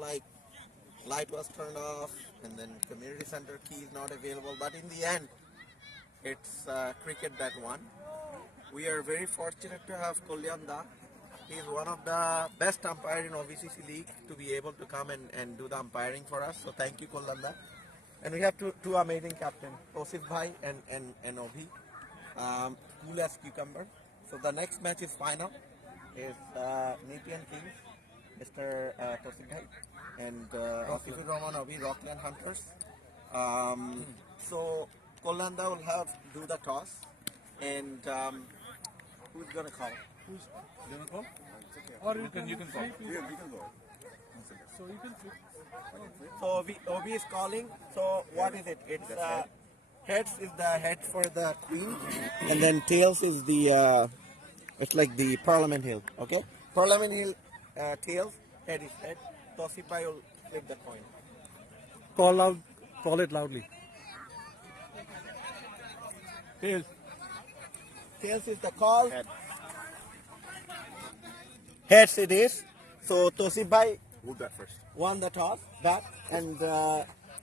like light was turned off and then community center key is not available, but in the end it's cricket that won. We are very fortunate to have Kolyanda. He is one of the best umpires in OVCC league to be able to come and do the umpiring for us, so thank you Kolyanda. And we have two amazing captains, Tosif Bhai and Obi, cool as cucumber. So the next match is final, is Nepean Kings, Mr. Tosif Bhai, and Asifur Rahman Obi, Rockland Hunters. So Kolyanda will have do the toss, and who's gonna call? Who's gonna call? Or you can call. Yeah, we can go. So you can flip. So Obi is calling. So what is it? It's heads is the head for the queen, and then tails is the it's like the Parliament Hill. Okay, Parliament Hill tails, head is head. Tosipai will flip the coin. Call it loudly. Tails. Tails is the call. Heads it is. So Tosipai We'll bet first. won the toss, bat, and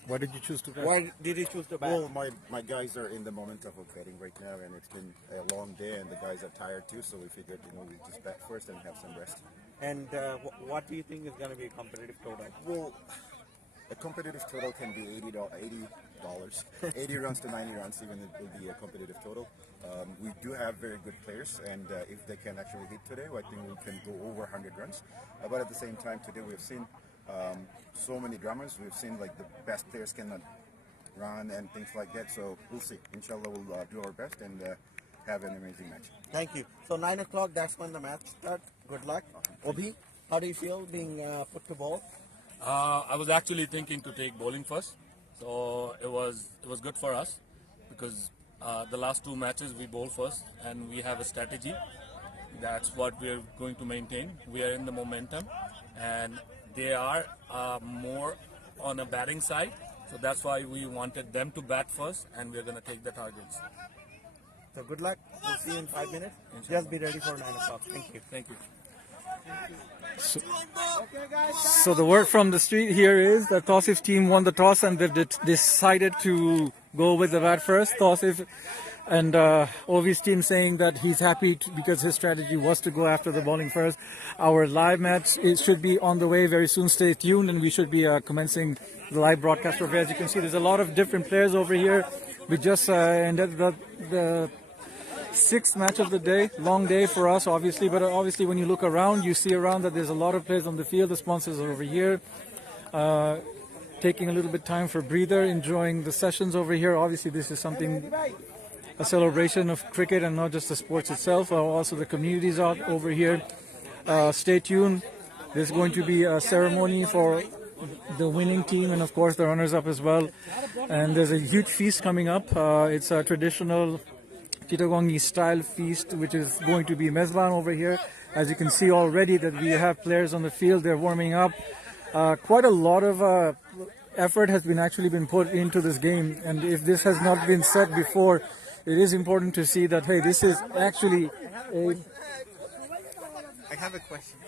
Why did you choose to bat? why did he choose to bat? Well, my guys are in the momentum of betting right now, and it's been a long day, and the guys are tired too. So we figured, we just bet first and have some rest. And what do you think is going to be a competitive total? Well, a competitive total can be $80, 80 runs to 90 runs. Even it will be a competitive total. We do have very good players, and if they can actually hit today, I think we can go over 100 runs. But at the same time, today we've seen so many dramas. We've seen like the best players cannot run and things like that. So we'll see. Inshallah, we'll do our best and have an amazing match. Thank you. So 9 o'clock, that's when the match starts. Good luck. Obi, how do you feel being put to ball? I was actually thinking to take bowling first, so it was good for us because the last two matches we bowl first, and we have a strategy. That's what we're going to maintain. We are in the momentum, and they are more on a batting side, so that's why we wanted them to bat first, and we're going to take the targets. So good luck. We'll see you in 5 minutes. Just be ready for 9 o'clock. Thank you. Thank you. So the word from the street here is that Tosif's team won the toss and they've decided to go with the bat first. Tosif and Ovi's team saying that he's happy because his strategy was to go after the bowling first. Our live match should be on the way very soon. Stay tuned, and we should be commencing the live broadcast over here. As you can see, there's a lot of different players over here. We just ended the sixth match of the day. Long day for us, obviously, but obviously when you look around, you see around that there's a lot of players on the field. The sponsors are over here, taking a little bit time for breather, enjoying the sessions over here. Obviously this is something, a celebration of cricket and not just the sports itself. Also the communities out over here. Stay tuned. There's going to be a ceremony for the winning team and of course the runners up as well. And there's a huge feast coming up. It's a traditional Chittagong style feast, which is going to be mezban over here. As you can see already that we have players on the field, they're warming up. Quite a lot of effort has actually been put into this game, and if this has not been said before, it is important to see that, hey, this is actually a... I have a question.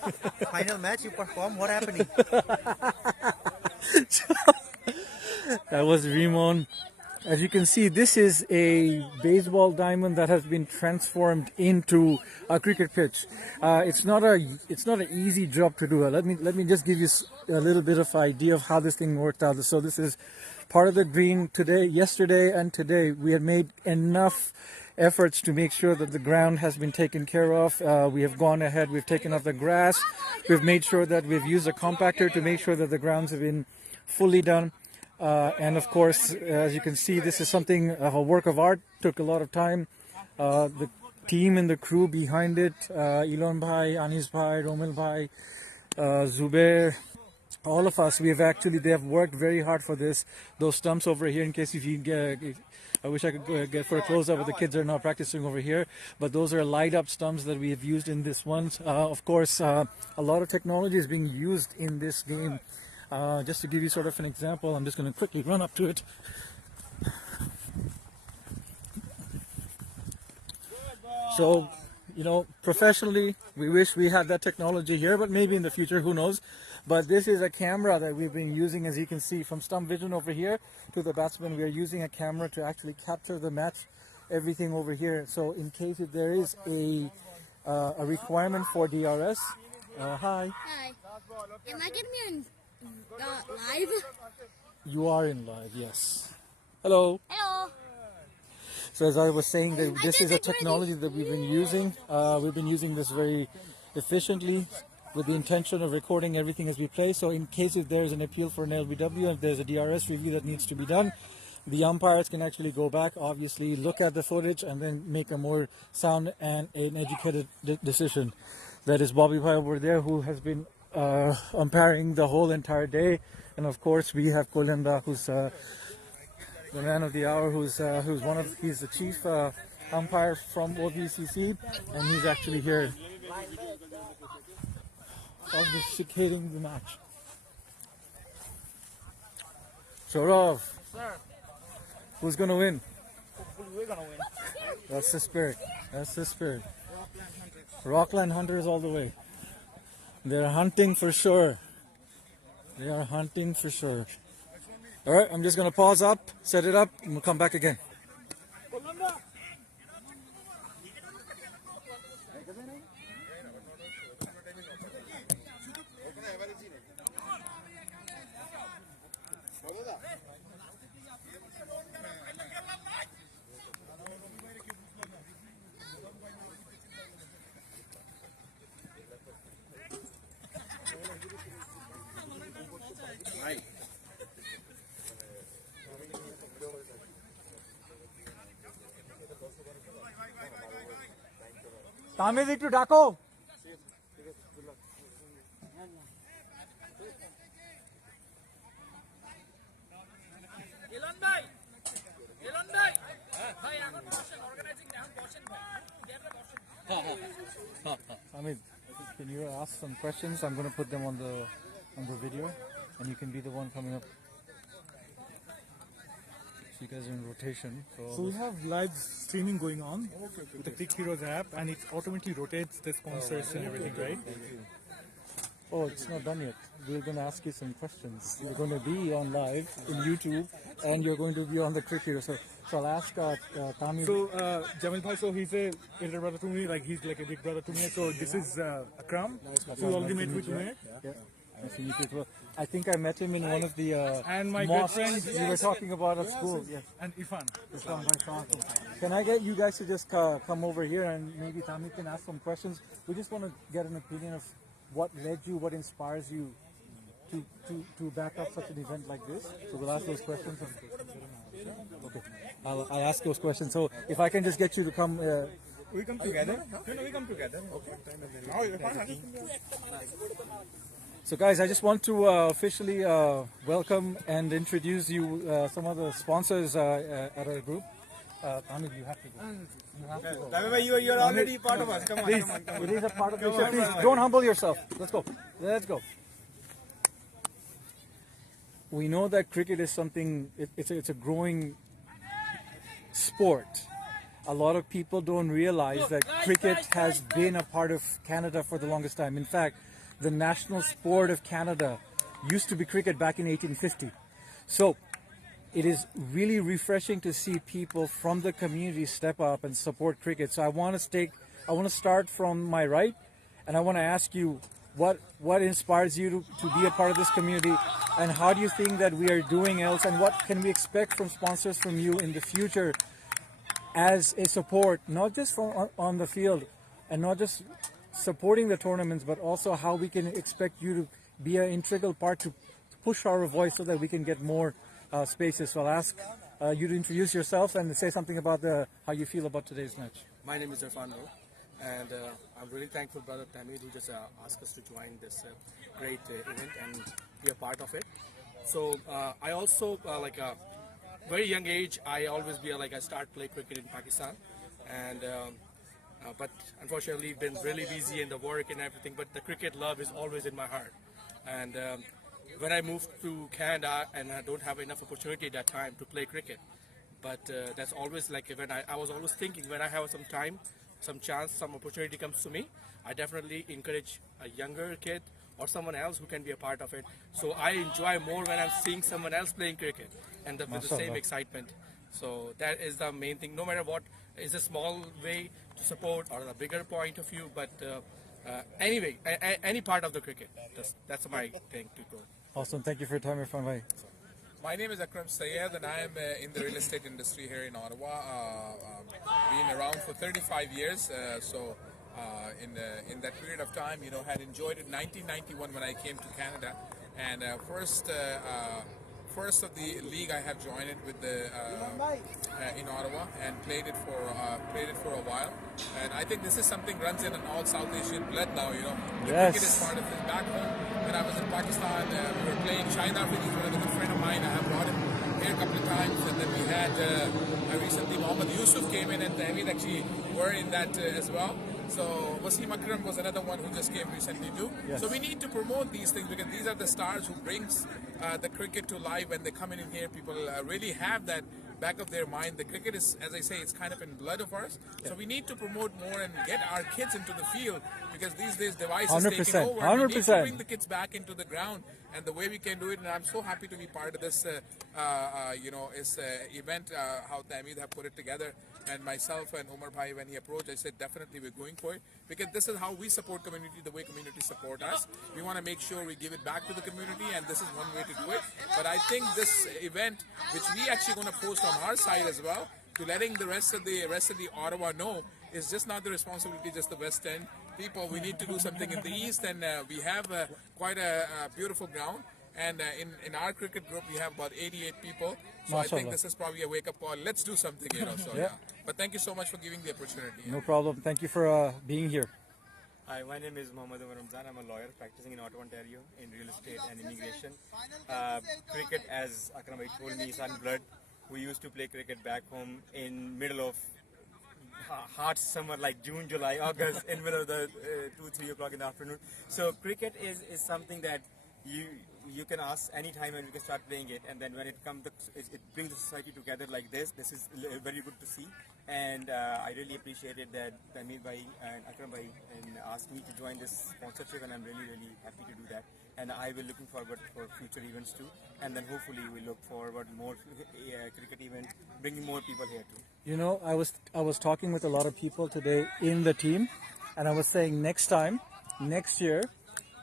Final match, you perform. What happening? That was Rimon. As you can see, this is a baseball diamond that has been transformed into a cricket pitch. It's not an easy job to do. Let me just give you a little bit of idea of how this thing worked out. So this is part of the dream today, yesterday and today. We have made enough efforts to make sure that the ground has been taken care of. We have gone ahead, we've taken off the grass. We've made sure that we've used a compactor to make sure that the grounds have been fully done. And of course, as you can see, this is something, a work of art, took a lot of time. The team and the crew behind it, Elon Bhai, Anis Bhai, Romil Bhai, Zubair, all of us, they have worked very hard for this. Those stumps over here, in case if you get, I wish I could get for a close-up, but the kids are now practicing over here. But those are light-up stumps that we have used in this one. Of course, a lot of technology is being used in this game. Just to give you sort of an example, I'm just going to quickly run up to it. So you know, professionally, we wish we had that technology here, but maybe in the future, who knows. But this is a camera that we've been using, as you can see, from stump vision over here to the batsman. We are using a camera to actually capture the match, everything over here. So in case if there is a requirement for DRS, hi. Hi. Am I gonna be on live? You are in live, yes. Hello. Hello. So as I was saying, that this is a technology that we've been using. We've been using this very efficiently with the intention of recording everything as we play. So in case if there's an appeal for an LBW and there's a DRS review that needs to be done, the umpires can actually go back, obviously look at the footage and then make a more sound and an educated decision. That is Bobby Bhai over there, who has been umpiring the whole entire day. And of course we have Kolanda, who's the man of the hour, who's he's the chief umpire from OVCC, and he's actually here officiating the match. Saurav, who's gonna win? We're gonna win. That's the spirit. That's the spirit. Rockland hunters all the way. They're hunting for sure. They are hunting for sure. All right, I'm just going to pause up, set it up, and we'll come back again. তামিদ একটু ডাকো Hamid, can you ask some questions? I'm going to put them on the video, and you can be the one coming up. So you guys are in rotation. So we have live streaming going on with the Click Heroes app, and it automatically rotates the sponsors and everything, right? Oh, it's not done yet. We're going to ask you some questions. You're going to be on live in YouTube, and you're going to be on the Click Hero. So I'll ask Tamil. So Jamil Bhai, so he's a elder brother to me, like he's like a big brother to me. So this is Akram, who already met with me. Yeah. Nice to meet you as well. I think I met him in one of the And my mosques good friend, you were talking about at school. Yes. And Ifan. Can I get you guys to just come over here and maybe Tamil can ask some questions? We just want to get an opinion of what led you, what inspires you to back up such an event like this. So we'll ask those questions. Okay, I'll ask those questions. So if I can just get you to come. We come together. No, we come together. Okay. So guys, I just want to officially welcome and introduce you some of the sponsors at our group. Tamil, you have to go. You're already part of us. Come on, Please, it is a part of the show. Please, don't humble yourself. Let's go. Let's go. We know that cricket is something, it's a growing sport. A lot of people don't realize that cricket has been a part of Canada for the longest time. In fact, the national sport of Canada used to be cricket back in 1850. So it is really refreshing to see people from the community step up and support cricket. So I want to start from my right, and I want to ask you what inspires you to be a part of this community, and how do you think that we are doing else, and what can we expect from sponsors from you in the future as a support, not just from on the field and not just supporting the tournaments, but also how we can expect you to be an integral part to push our voice so that we can get more spaces. So I'll ask you to introduce yourself and say something about how you feel about today's match. My name is Irfan, and I'm really thankful, Brother Tamir, who just asked us to join this great event and be a part of it. So I also, like a very young age, I always I start play cricket in Pakistan, and but unfortunately been really busy in the work and everything, but the cricket love is always in my heart. And when I moved to Canada, and I don't have enough opportunity at that time to play cricket, but that's always when I was always thinking, when I have some time some chance, some opportunity comes to me, I definitely encourage a younger kid or someone else who can be a part of it. So I enjoy more when I'm seeing someone else playing cricket and with the same excitement. So that is the main thing. No matter what is a small way to support or a bigger point of view, but anyway, any part of the cricket. That's my thing to go. Awesome. Thank you for your time, Irfan bhai. My name is Akram Sayed and I am in the real estate industry here in Ottawa. Been around for 35 years. In that period of time, had enjoyed it. 1991 when I came to Canada, and first of the league I have joined it with the in Ottawa and played it for a while. And I think this is something runs in an all South Asian blood now. The cricket is part of his back home. When I was in Pakistan, we were playing Shahid Afridi, one of the good friend of mine. I have brought him here a couple of times, and then we had recently Mohammad Yusuf came in, and Hamid actually were in that as well. So Wasim Akram was another one who just came recently too. Yes. So we need to promote these things because these are the stars who brings the cricket to life. When they come in here, people really have that back of their mind. The cricket is, as I say, it's kind of in blood of ours. So we need to promote more and get our kids into the field because these days devices 100%, taking over. 100%. We need to bring the kids back into the ground, and the way we can do it. And I'm so happy to be part of this, event. How Tamid have put it together, and myself and Umar Bhai, when he approached, I said definitely we're going for it because this is how we support community. The way community support us, we want to make sure we give it back to the community, and this is one way to do it. But I think this event, which we actually going to post on our side as well, to letting the rest of the Ottawa know, is just not the responsibility just the West End people. We need to do something in the East, and we have quite a beautiful ground. And in our cricket group, we have about 88 people. So I think this is probably a wake-up call. Let's do something, So yeah. But thank you so much for giving the opportunity. No problem. Thank you for being here. Hi, my name is Mohammad Umar Ramzan. I'm a lawyer practicing in Ottawa, Ontario in real estate and immigration. Cricket, as Akram bhai told me, is on blood. We used to play cricket back home in middle of hot summer like June, July, August, in middle of the 2-3 o'clock in the afternoon. So cricket is something that you can ask anytime and we can start playing it. And then when it comes, it brings the society together like this. This is very good to see. And I really appreciated that Tamir bhai and Akram bhai asked me to join this sponsorship, and I'm really, really happy to do that. And I will looking forward for future events too. And then hopefully we look forward more cricket events, bringing more people here too. I was talking with a lot of people today in the team, and I was saying next year,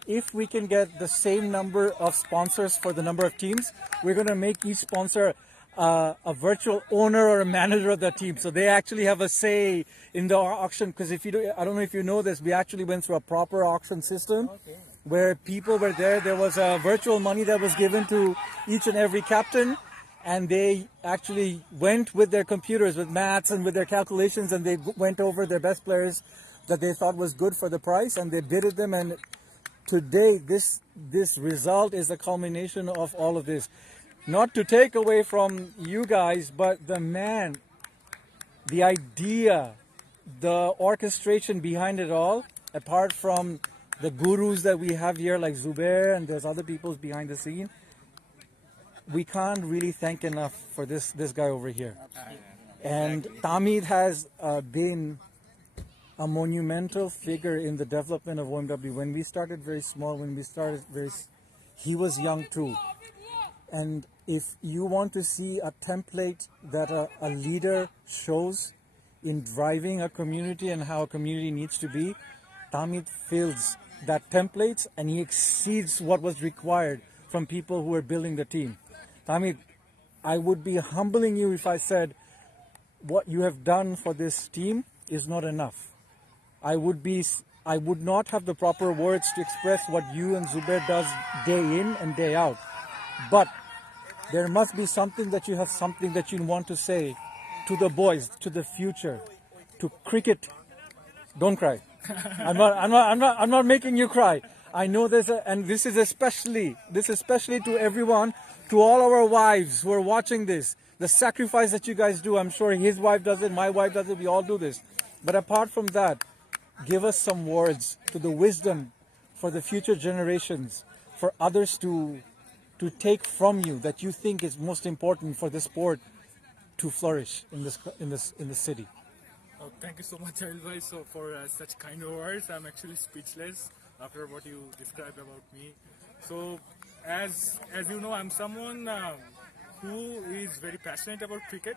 if we can get the same number of sponsors for the number of teams, we're going to make each sponsor a virtual owner or a manager of the team. So they actually have a say in the auction. Because I don't know if you know this, we actually went through a proper auction system. Okay. Where people were there. There was a virtual money that was given to each and every captain, and they actually went with their computers, with maths and with their calculations, and they went over their best players that they thought was good for the price, and they bidded them. And today, this result is a culmination of all of this. Not to take away from you guys, but the idea, the orchestration behind it all, apart from the gurus that we have here like Zubair and there's other people behind the scene, we can't really thank enough for this guy over here. And Tamid has been a monumental figure in the development of OMW. When we started very small, he was young too. And if you want to see a template that a leader shows in driving a community and how a community needs to be, Tamid fills that templates, and he exceeds what was required from people who are building the team. Tamid, I would be humbling you if I said what you have done for this team is not enough. I would not have the proper words to express what you and Zubair does day in and day out. But there must be something that you want to say to the boys, to the future, to cricket. Don't cry. I'm not making you cry. I know this is especially to everyone, to all our wives who are watching this. The sacrifice that you guys do, I'm sure his wife does it, my wife does it, we all do this. But apart from that, give us some words to the wisdom for the future generations, for others to take from you that you think is most important for the sport to flourish in this city. Thank you so much, Ahil so for such kind words. I'm actually speechless after what you described about me. So, as you know, I'm someone who is very passionate about cricket,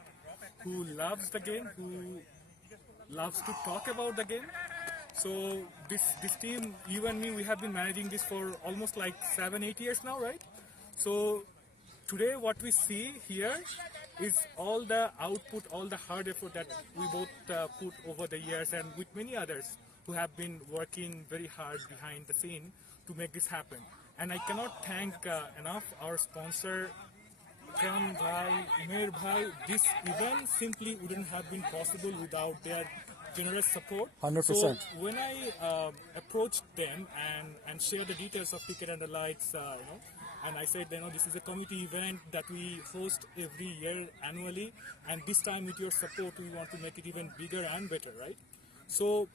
who loves the game, who loves to talk about the game. So this team, you and me, we have been managing this for almost like 7-8 years now, right? So today what we see here is all the output, all the hard effort that we both put over the years, and with many others who have been working very hard behind the scene to make this happen. And I cannot thank enough our sponsor, Kram Bhai, Umer Bhai. This event simply wouldn't have been possible without their generous support. 100%. So when I approached them and shared the details of Cricket and the Lights, and I said, this is a community event that we host every year annually, and this time with your support, we want to make it even bigger and better, right? So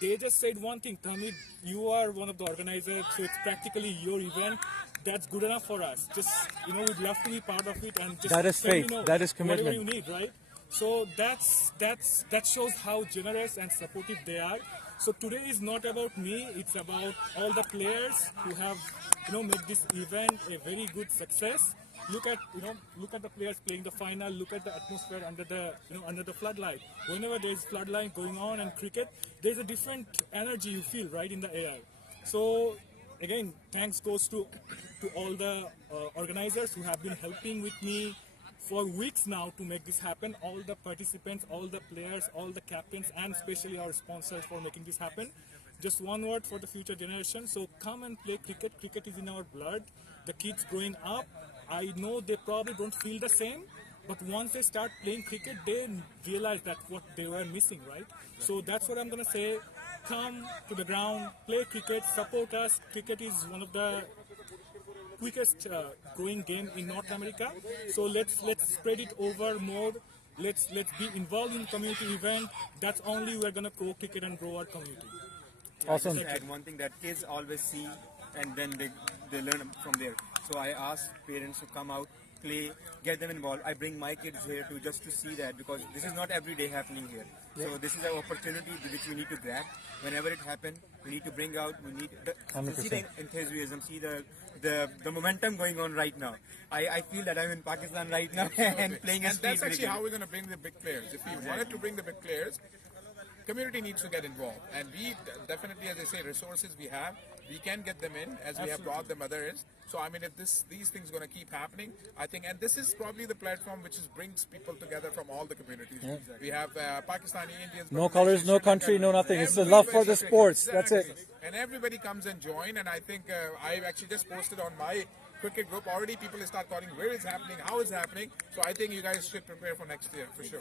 they just said one thing, Tamid, you are one of the organizers, so it's practically your event. That's good enough for us. Just, we'd love to be part of it, and just That is let me faith. know That is whatever commitment. you need, right? So that shows how generous and supportive they are. So today is not about me; it's about all the players who have, made this event a very good success. Look at the players playing the final. Look at the atmosphere under the floodlight. Whenever there is floodlight going on in cricket, there's a different energy you feel right in the air. So again, thanks goes to all the organizers who have been helping with me for weeks now to make this happen. All the participants, all the players, all the captains, and especially our sponsors for making this happen. Just one word for the future generation. So come and play cricket. Cricket is in our blood. The kids growing up, I know they probably don't feel the same, but once they start playing cricket, they realize that what they were missing, right? So that's what I'm going to say. Come to the ground, play cricket, support us. Cricket is one of the quickest growing game in North America. So let's spread it over more. Let's be involved in community event. That's only we're going to grow cricket and grow our community. Awesome. Just add one thing that kids always see and then they learn from there. So I ask parents to come out, play, get them involved. I bring my kids here just to see that, because this is not every day happening here. So this is an opportunity which we need to grab. Whenever it happens, we need to bring out, we need to see the enthusiasm, see the momentum going on right now. I feel that I'm in Pakistan right now and playing a And street that's actually cricket. how we're going to bring the big players. If we wanted to bring the big players, community needs to get involved. And we definitely, as I say, resources we have, we can get them in as we have brought them others. So I mean, if these things going to keep happening, I think, and this is probably the platform which brings people together from all the communities. We have Pakistani, Indians, No colors, no Bangladeshis, country, no nothing. It's the everybody- love for the sports. That's it. And everybody comes and join. And I think I've actually just posted on my cricket group already. People start calling where it's happening, how it's happening. So I think you guys should prepare for next year for sure.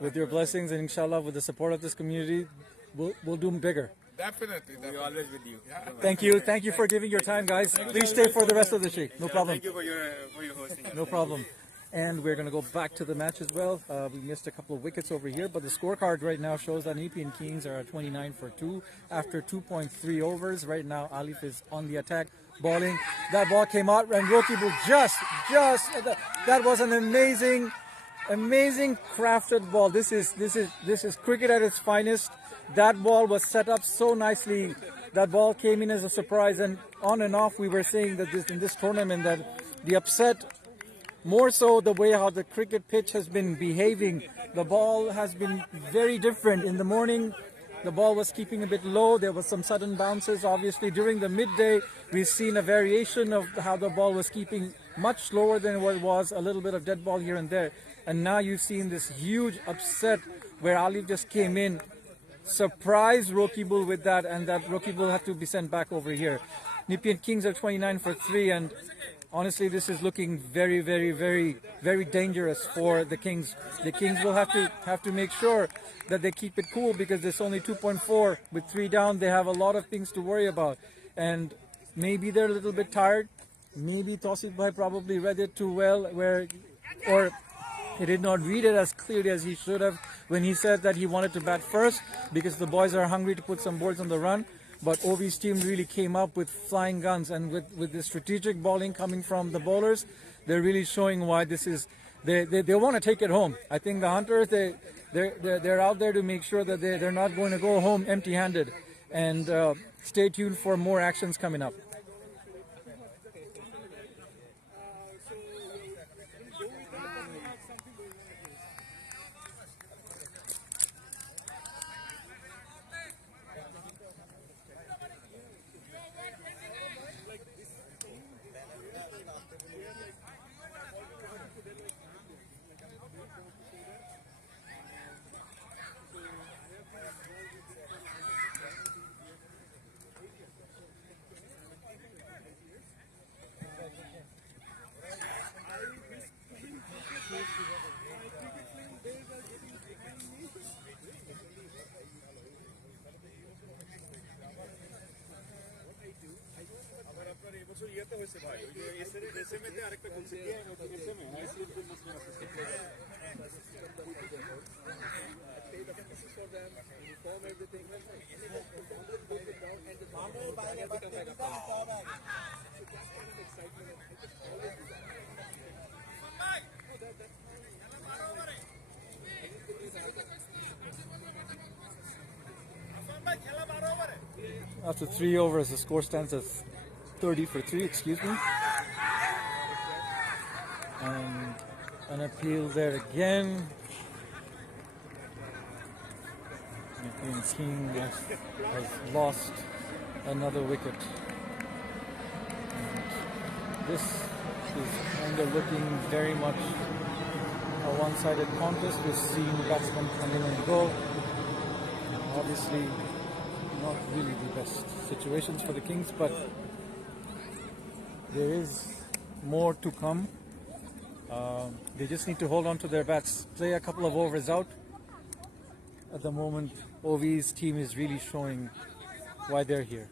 With your blessings and inshallah, with the support of this community, we'll do bigger. Definitely. We're always with you. Thank you. Thank you for giving your time, guys. Please stay for the rest of the show. No problem. Thank you for your hosting. No problem. And we're going to go back to the match as well. We missed a couple of wickets over here, but the scorecard right now shows that Nepean Kings are at 29 for 2 after 2.3 overs. Right now, Alif is on the attack, bowling. That ball came out, and Rokibul that was an amazing crafted ball. This is cricket at its finest. That ball was set up so nicely. That ball came in as a surprise, and on and off we were saying that in this tournament that the upset, more so the way how the cricket pitch has been behaving, the ball has been very different. In the morning, the ball was keeping a bit low. There was some sudden bounces. Obviously, during the midday, we've seen a variation of how the ball was keeping much slower than what it was, a little bit of dead ball here and there. And now you've seen this huge upset where Alif just came in, surprised Rokibul with that, and that Rokibul had to be sent back over here. Nepean Kings are 29 for 3, and honestly, this is looking very, very, very, very dangerous for the Kings. The Kings will have to make sure that they keep it cool, because there's only 2.4 with 3 down. They have a lot of things to worry about, and maybe they're a little bit tired. Maybe Tausif Bhai probably read it too well, or he did not read it as clearly as he should have when he said that he wanted to bat first because the boys are hungry to put some boards on the run. But Ovi's team really came up with flying guns, and with the strategic bowling coming from the bowlers, they're really showing why this is. They want to take it home. I think the Hunters, they're out there to make sure that they're not going to go home empty-handed. And stay tuned for more actions coming up. After 3 overs, the score stands at 30-3, excuse me. And an appeal there again. Nepean King has lost another wicket. And this is kind of looking very much a one-sided contest. We've seen batsmen come in and go. Obviously, not really the best situations for the Kings, but there is more to come. They just need to hold on to their bats, play a couple of overs out. At the moment, OV's team is really showing why they're here.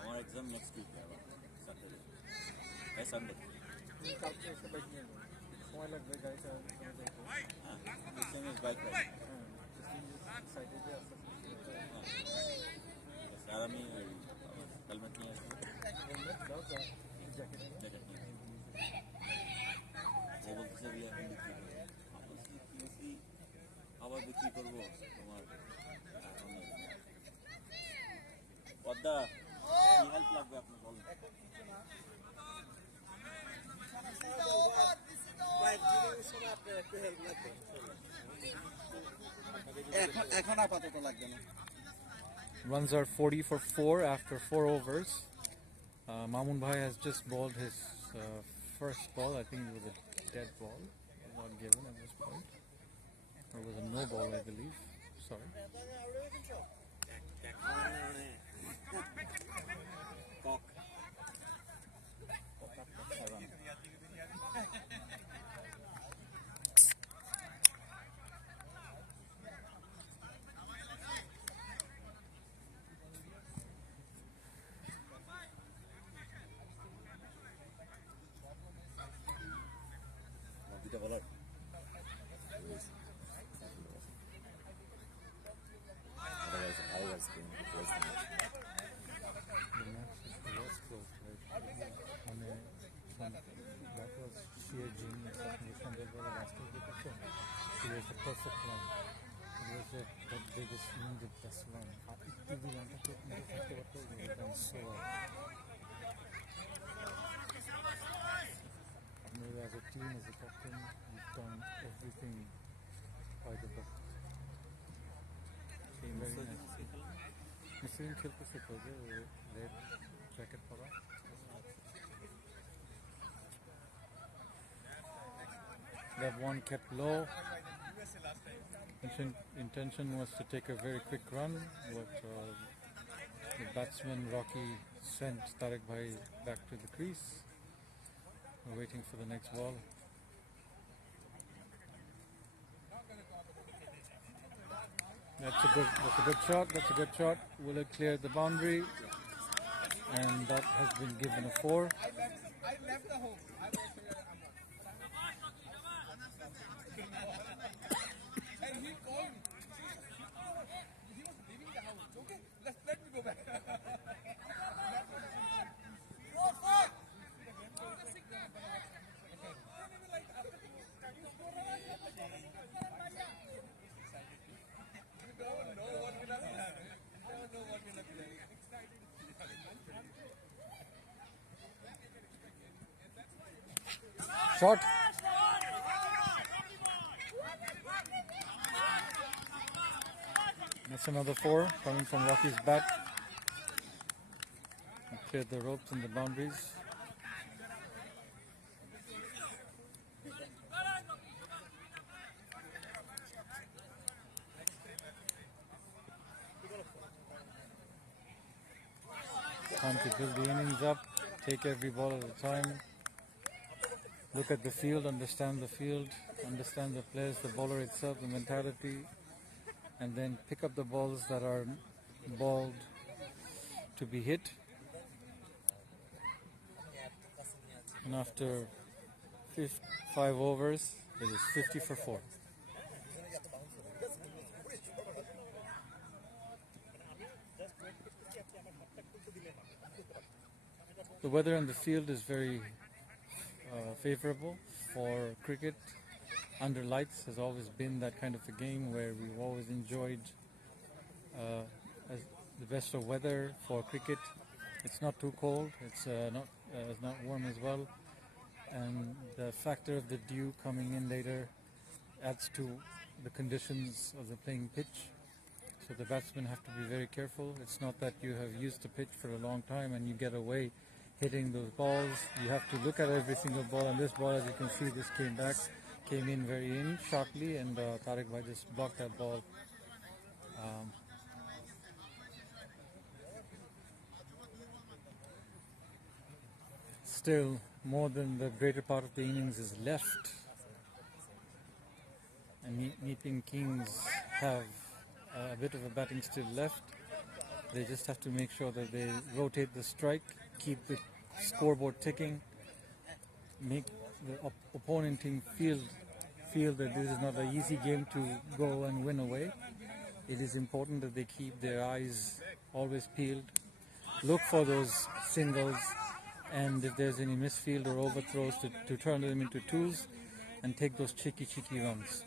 আমার exam next week Saturday Sunday সময় লাগবে গাড়ি চালাতে হ্যাঁ bike ride আর আমি helmet নিয়ে আসবো jacket নিয়ে ও বলতেছে ভাই এখন বিক্রি করবো আমি বলছি কি আবার বিক্রি করবো তোমার পদ্মা কি হেল্প লাগবে আপনি বলেন এখন আপাতত লাগবে না Runs are 40 for 4 after 4 overs. Mamun Bhai has just bowled his first ball. I think it was a dead ball, not given at this point. Or was a no ball, I believe. Sorry. দুইটা বলার otherwise I was going to close the match. The match was close, right? That was sheer genius. From the last wicket, he was the perfect one. It was the biggest swing, the best one. If we wanted to make it, we would have done so well. Maybe as a team, as a captain, we've done everything by the book. Very nice. Nepean খেলতেছে তো যে red jacket পরা That one kept low. Intention was to take a very quick run, but the batsman Rocky sent Tariq Bhai back to the crease. We're waiting for the next ball. That's a good shot. That's a good shot. Will it clear the boundary? And that has been given a 4. Shot. That's another 4 coming from Rocky's bat. He cleared the ropes and the boundaries. Time to build the innings up, take every ball at a time. Look at the field, understand the field, understand the players, the bowler itself, the mentality, and then pick up the balls that are balled to be hit. And after 5 overs, it is 50 for 4. The weather on the field is very favorable for cricket. Under lights has always been that kind of a game where we've always enjoyed as the best of weather for cricket. It's not too cold, it's not warm as well, and the factor of the dew coming in later adds to the conditions of the playing pitch. So the batsmen have to be very careful. It's not that you have used the pitch for a long time and you get away hitting those balls. You have to look at every single ball, and this ball, as you can see, this came in very sharply, and Tariq Bhai just blocked that ball. Still, more than the greater part of the innings is left, and Nepean Kings have a bit of a batting still left. They just have to make sure that they rotate the strike, keep the scoreboard ticking, make the opponent team feel that this is not an easy game to go and win away. It is important that they keep their eyes always peeled, look for those singles, and if there's any misfield or overthrows, to turn them into twos and take those cheeky runs.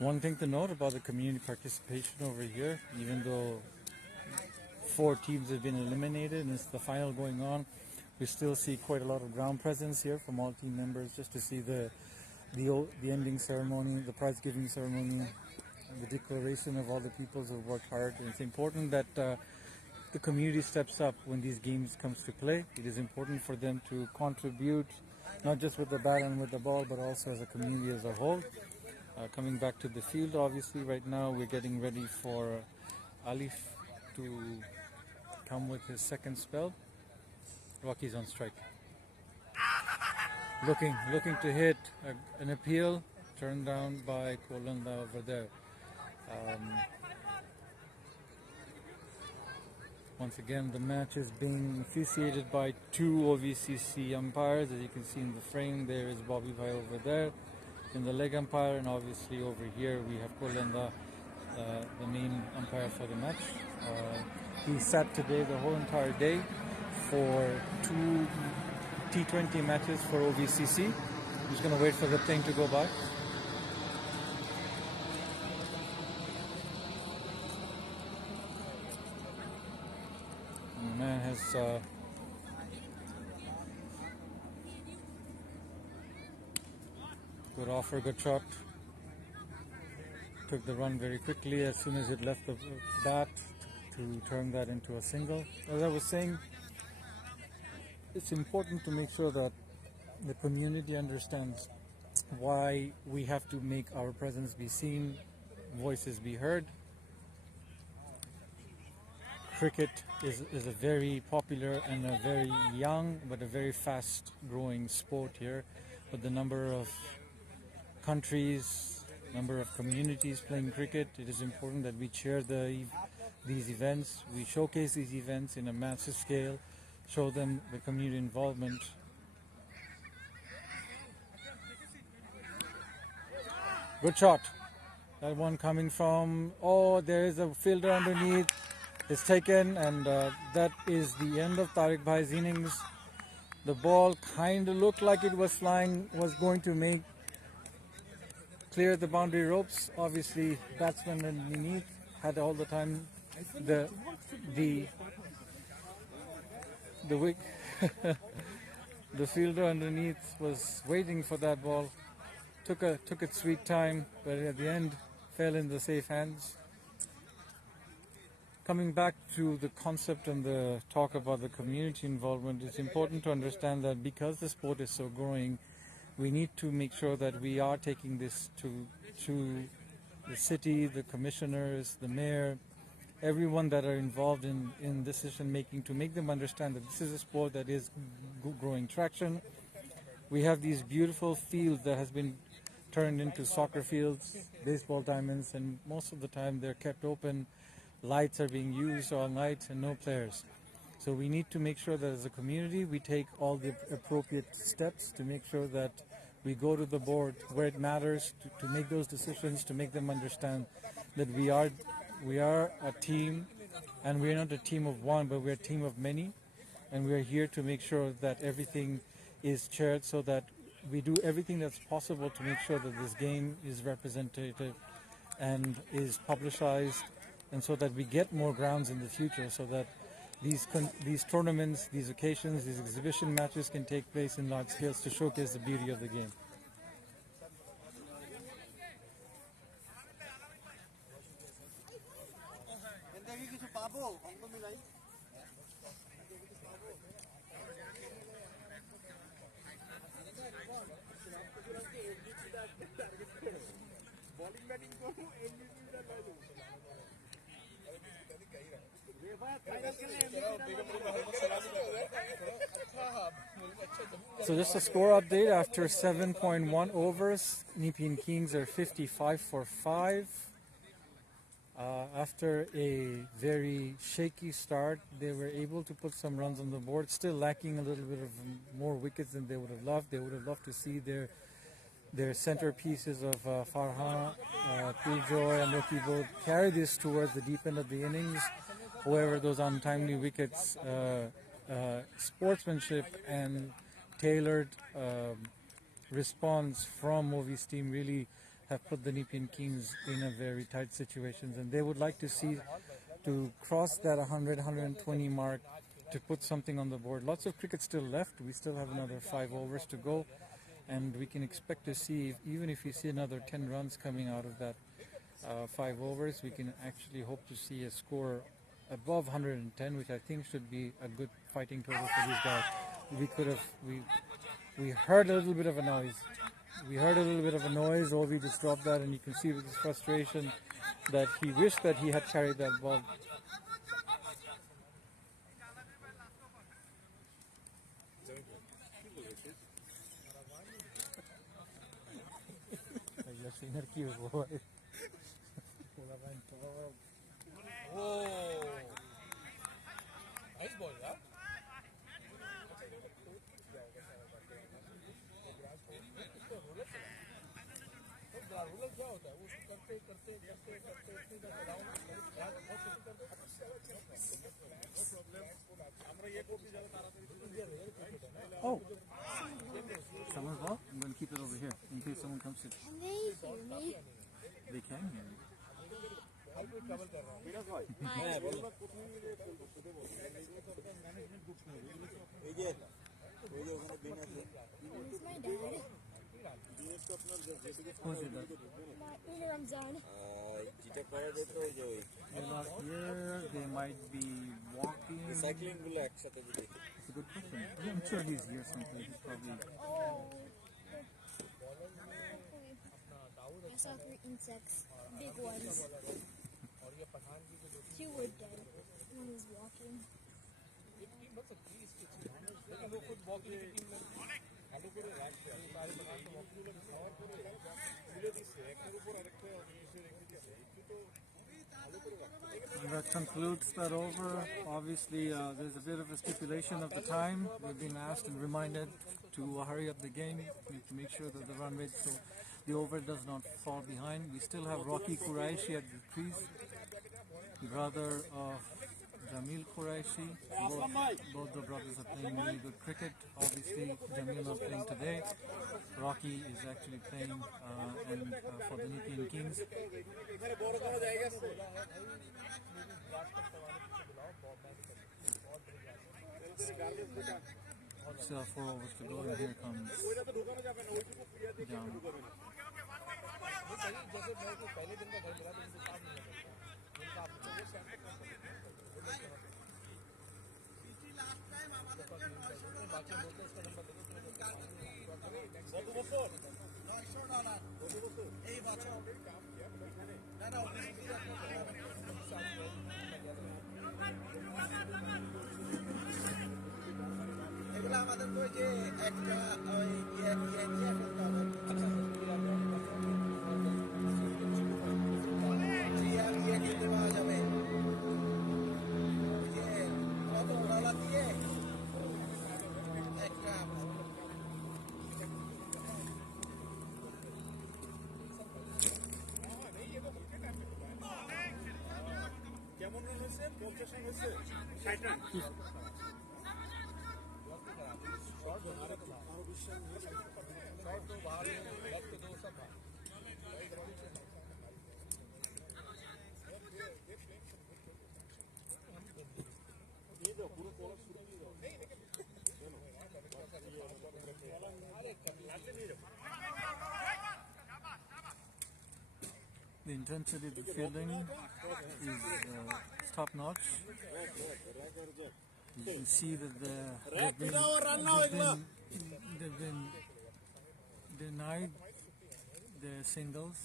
One thing to note about the community participation over here, even though 4 teams have been eliminated and it's the final going on, we still see quite a lot of ground presence here from all team members just to see the ending ceremony, the prize giving ceremony, the declaration of all the peoples who have worked hard. And it's important that the community steps up when these games comes to play. It is important for them to contribute, not just with the bat and with the ball, but also as a community as a whole. Coming back to the field, obviously right now we're getting ready for Alif to come with his second spell. Rocky's on strike. Looking to hit an appeal, turned down by Kolanda over there. Once again, the match is being officiated by 2 OVCC umpires. As you can see in the frame, there is Bobby Bhai over there in the leg umpire, and obviously over here we have Kolanda, the main umpire for the match. He sat today the whole entire day for 2 T20 matches for OVCC. I'm just going to wait for the plane to go by. The man has good offer, good shot. Took the run very quickly as soon as it left the bat to turn that into a single. As I was saying, it's important to make sure that the community understands why we have to make our presence be seen, voices be heard. Cricket is a very popular and a very young but a very fast growing sport here. With the number of countries, number of communities playing cricket, it is important that we cheer these events, we showcase these events in a massive scale, show them the community involvement. Good shot. That one coming from, there is a fielder underneath. It's taken, and that is the end of Tariq Bhai's innings. The ball kind of looked like it was flying, was going to clear the boundary ropes. Obviously, batsman underneath had all the time the wick. The fielder underneath was waiting for that ball. Took its sweet time, but at the end fell in the safe hands. Coming back to the concept and the talk about the community involvement, it's important to understand that because the sport is so growing, we need to make sure that we are taking this to the city, the commissioners, the mayor, everyone that are involved in decision making, to make them understand that this is a sport that is growing traction. We have these beautiful fields that has been turned into soccer fields, baseball diamonds, and most of the time they're kept open. Lights are being used all night and no players. So we need to make sure that as a community we take all the appropriate steps to make sure that we go to the board where it matters to make those decisions, to make them understand that we are a team, and we're not a team of one, but we're a team of many, and we're here to make sure that everything is chaired so that we do everything that's possible to make sure that this game is representative and is publicized, and so that we get more grounds in the future, so that these tournaments, these occasions, these exhibition matches can take place in large scales to showcase the beauty of the game. So just a score update after 7.1 overs, Nepean Kings are 55 for 5. After a very shaky start, they were able to put some runs on the board, still lacking a little bit of more wickets than they would have loved. They would have loved to see their centerpieces of Farhan, Piljoy and Rocky both carry this towards the deep end of the innings. However, those untimely wickets, sportsmanship and tailored response from Movi's team really have put the Nepean Kings in a very tight situation, and they would like to see to cross that 100-120 mark to put something on the board. Lots of cricket still left. We still have another 5 overs to go, and we can expect to see, even if we see another 10 runs coming out of that 5 overs, we can actually hope to see a score above 110, which I think should be a good fighting total for these guys. We heard a little bit of a noise. Ovi just dropped that, and you can see with his frustration that he wished that he had carried that ball. Nice ball, yeah? Oh, someone's ball? I'm going to keep it over here in case someone comes to. Can they hear me? They can hear you. Who's my dad? Who's your dad? Ramzan. They're not here. They might be walking. It's a good question. I'm sure he's here someplace. He's probably. Oh. I saw 3 insects. Big ones. 2 were dead. One was walking. And that concludes that over. Obviously, there's a bit of a stipulation of the time. We've been asked and reminded to hurry up the game to make sure that the run rate, so the over does not fall behind. We still have Rocky Quraishi at the crease, brother of Jamil Quraishi. Both the brothers are playing really good cricket. Obviously, Jamil not playing today. Rocky is actually playing for the Nepean Kings. Still have 4 overs to go, and here comes Jam. এগুলো আমাদের তো যে একটা The intensity of the fielding is top notch. You can see that they've been denied their singles.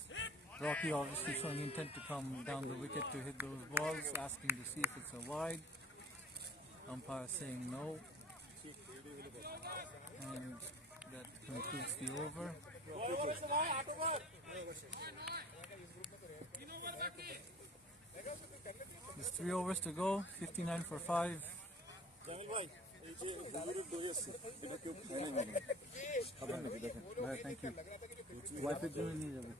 Rocky obviously showing intent to come down the wicket to hit those balls, asking to see if it's a wide. Umpire saying no. And that concludes the over. There's 3 overs to go, 59 for 5. Thank you. Wife জন্য নিয়ে যাবে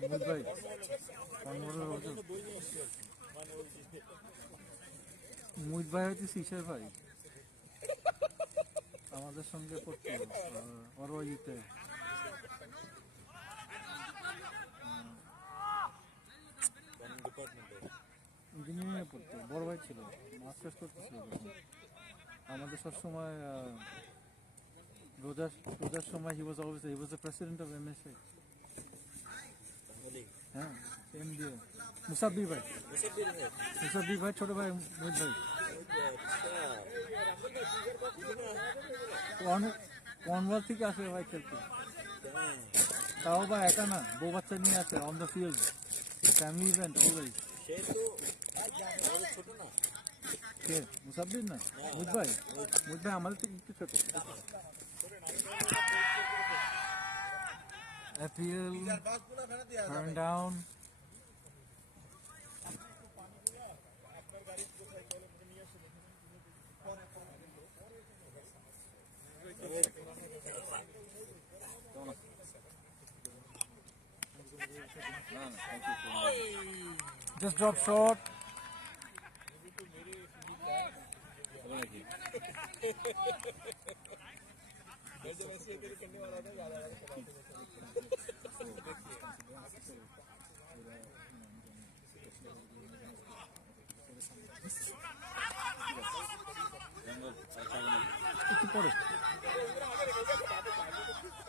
মোহাম্মদ ভাই মোহিত ভাই হচ্ছে শিশার ভাই আমাদের সঙ্গে পড়তো অরওয়াজিতে ইঞ্জিনিয়ারিংয়ে পড়তো বড় ভাই ছিল মাস্টার্স করতেছিল তখন আমাদের সবসময় রোজার সময় he was the president of MSA হ্যাঁ MBA মুসাব্বির ভাই ছোট ভাই মোহিত ভাই কর্নওয়াল থেকে আসে ভাই খেলতে তাও বা একা না বউ বাচ্চা নিয়ে আসে on the field family event always কে মুসাব্বির না মোহিত ভাই আমাদের থেকে একটু ছোট appeal turned down. Just drop short.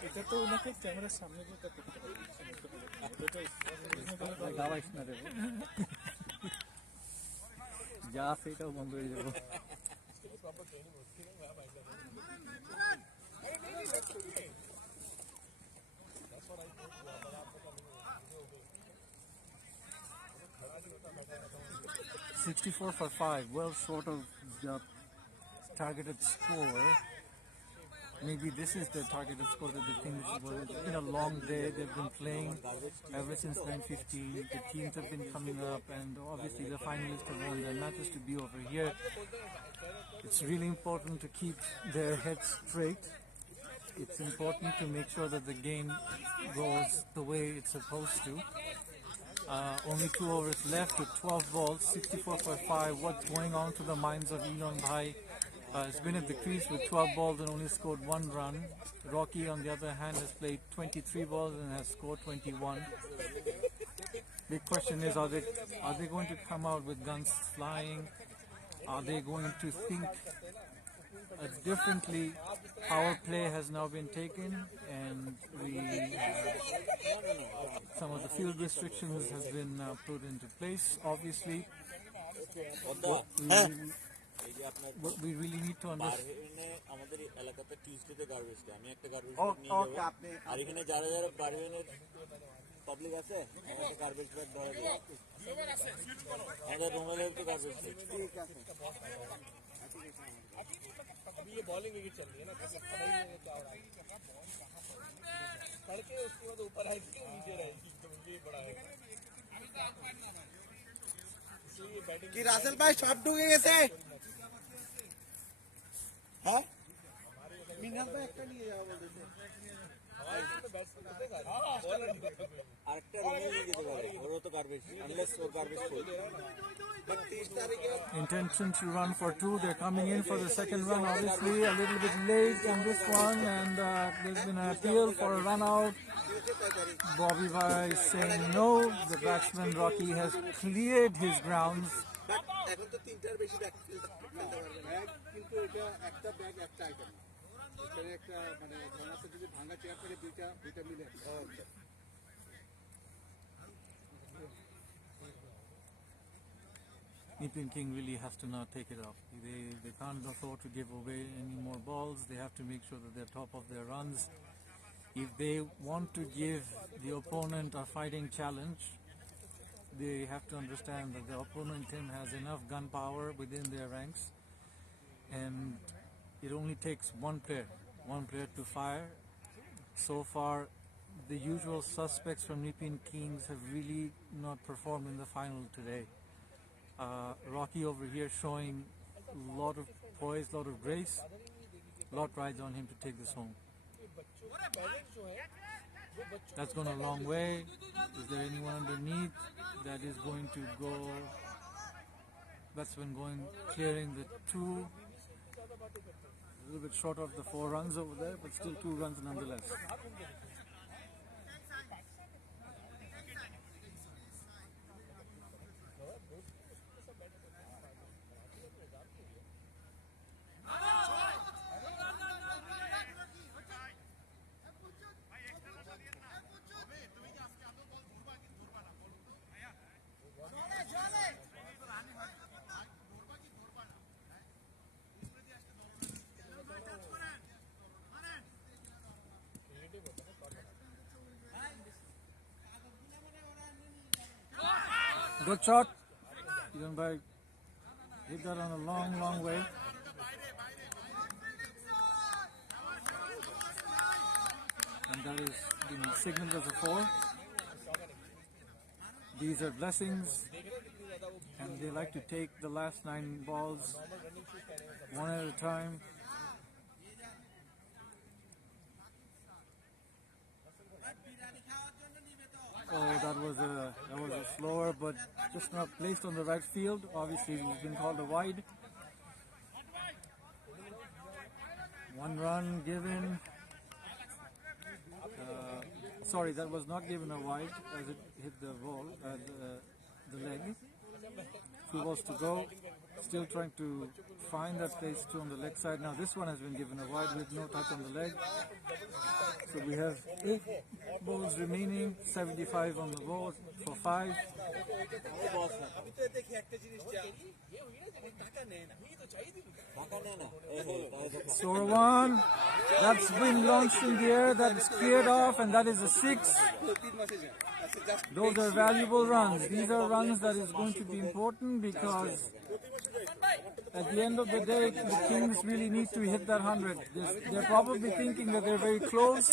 এটা তো ওনাকে ক্যামেরার সামনে যেটা করতে গাওয়াইস না রে যা সেটাও বন্ধ হয়ে যাবো 64 for 5, well short of the targeted score. Maybe this is the targeted score that they think this is. It's been a long day. They've been playing ever since 9:15. The teams have been coming up, and obviously the finalists have won their matches to be over here. It's really important to keep their heads straight. It's important to make sure that the game goes the way it's supposed to. Only 2 overs left with 12 balls, 64 for 5. What's going on to the minds of Elon Bhai? Has been at the crease with 12 balls and only scored 1 run. Rocky, on the other hand, has played 23 balls and has scored 21. Big question is, are they going to come out with guns flying? Are they going to think differently? Power play has now been taken, and some of the field restrictions have been put into place. Obviously, what we really need to understand. আমাদের এলাকাতে টিউসডেতে garbage day আমি একটা garbage bag নিয়ে যাব আর এখানে যারা যারা বারবেনের public আছে আমাদের গার্বেজ ব্যাগ ধরে দেব আমাদের রুমের তো গার্বেজ ঠিক আছে अभी ये बॉलिंग ही चल रही है ना तो पता ही नहीं क्या हो रहा है सड़कें उसके बाद ऊपर आएगी नीचे रहेगी तो ये बड़ा है इसलिए बैटिंग कि रासेल भाई शॉट ढूंढे कैसे हाँ मिनल भाई একটা নিয়ে যাও বলতে আরেকটা রুমে নিয়ে যেতে পারে, ওরও তো garbage, unless or garbage full. Intention to run for two. They're coming in for the second run. Obviously, a little bit late on this one, and there's been an appeal for a run out. Bobby Vai is saying no. The batsman Rocky has cleared his grounds. এখন তো তিনটার বেশি bag ফেলতে পারবে না। কিন্তু এটা একটা ব্যাগ একটা আইটেম, এখানে একটা মানে জানাতে যদি ভাঙা চেয়ার থেকে দুইটা মিলে। Nepean King really has to now take it up. They can't afford to give away any more balls. They have to make sure that they're top of their runs. If they want to give the opponent a fighting challenge, they have to understand that the opponent team has enough gun power within their ranks, and it only takes one player to fire. So far, the usual suspects from Nepean Kings have really not performed in the final today. Rocky over here showing a lot of poise, a lot of grace. A lot rides on him to take this home. That's gone a long way. Is there anyone underneath that is going to go? That's been going, clearing the two. A little bit short of the 4 runs over there, but still 2 runs nonetheless. Good shot. By hit that on a long way. And that is being signaled as a 4. These are blessings, and they like to take the last 9 balls one at a time. Oh, that was a slower, but just not placed on the right field. Obviously, he's been called a wide. 1 run given. Sorry, that was not given a wide as it hit the ball, the leg. 2 balls to go. Still trying to find that place too on the leg side. Now this one has been given a wide with no touch on the leg. So we have 8 balls remaining, 75 on the board for 5. Score 1. That's been launched in the air. That is cleared off, and that is a 6. Those are valuable runs. These are runs that is going to be important because at the end of the day, the Kings really need to hit that 100. They're probably thinking that they're very close.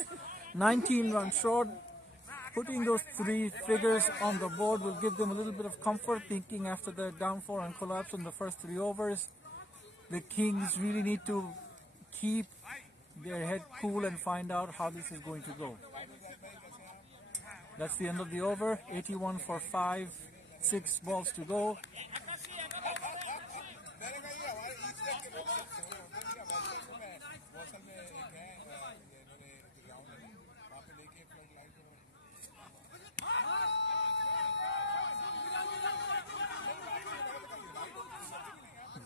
19 runs short. Putting those 3 figures on the board will give them a little bit of comfort, thinking after their downfall and collapse in the first 3 overs. The Kings really need to keep their head cool and find out how this is going to go. That's the end of the over. 81 for 5, 6 balls to go.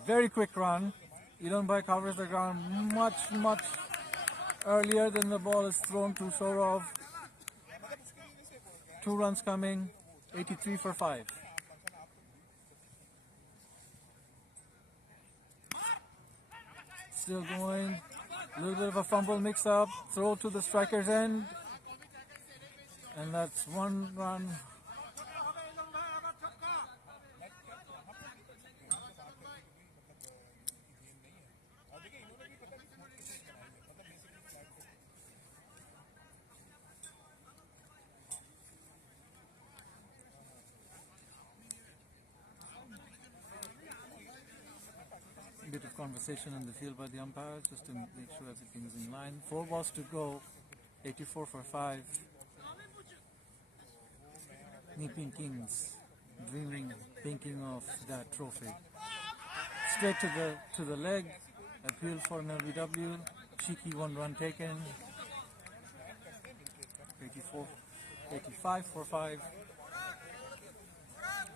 Very quick run. Iranbai covers the ground much earlier than the ball is thrown to Sorov. 2 runs coming, 83 for 5. Still going. A little bit of a fumble mix-up. Throw to the striker's end. And that's 1 run. Bit of conversation in the field by the umpires just to make sure everything is in line. 4 balls to go. 84 for 5. Nepean Kings dreaming, thinking of that trophy. Straight to the leg. Appeal for an LBW. Cheeky 1 run taken. 85 for 5.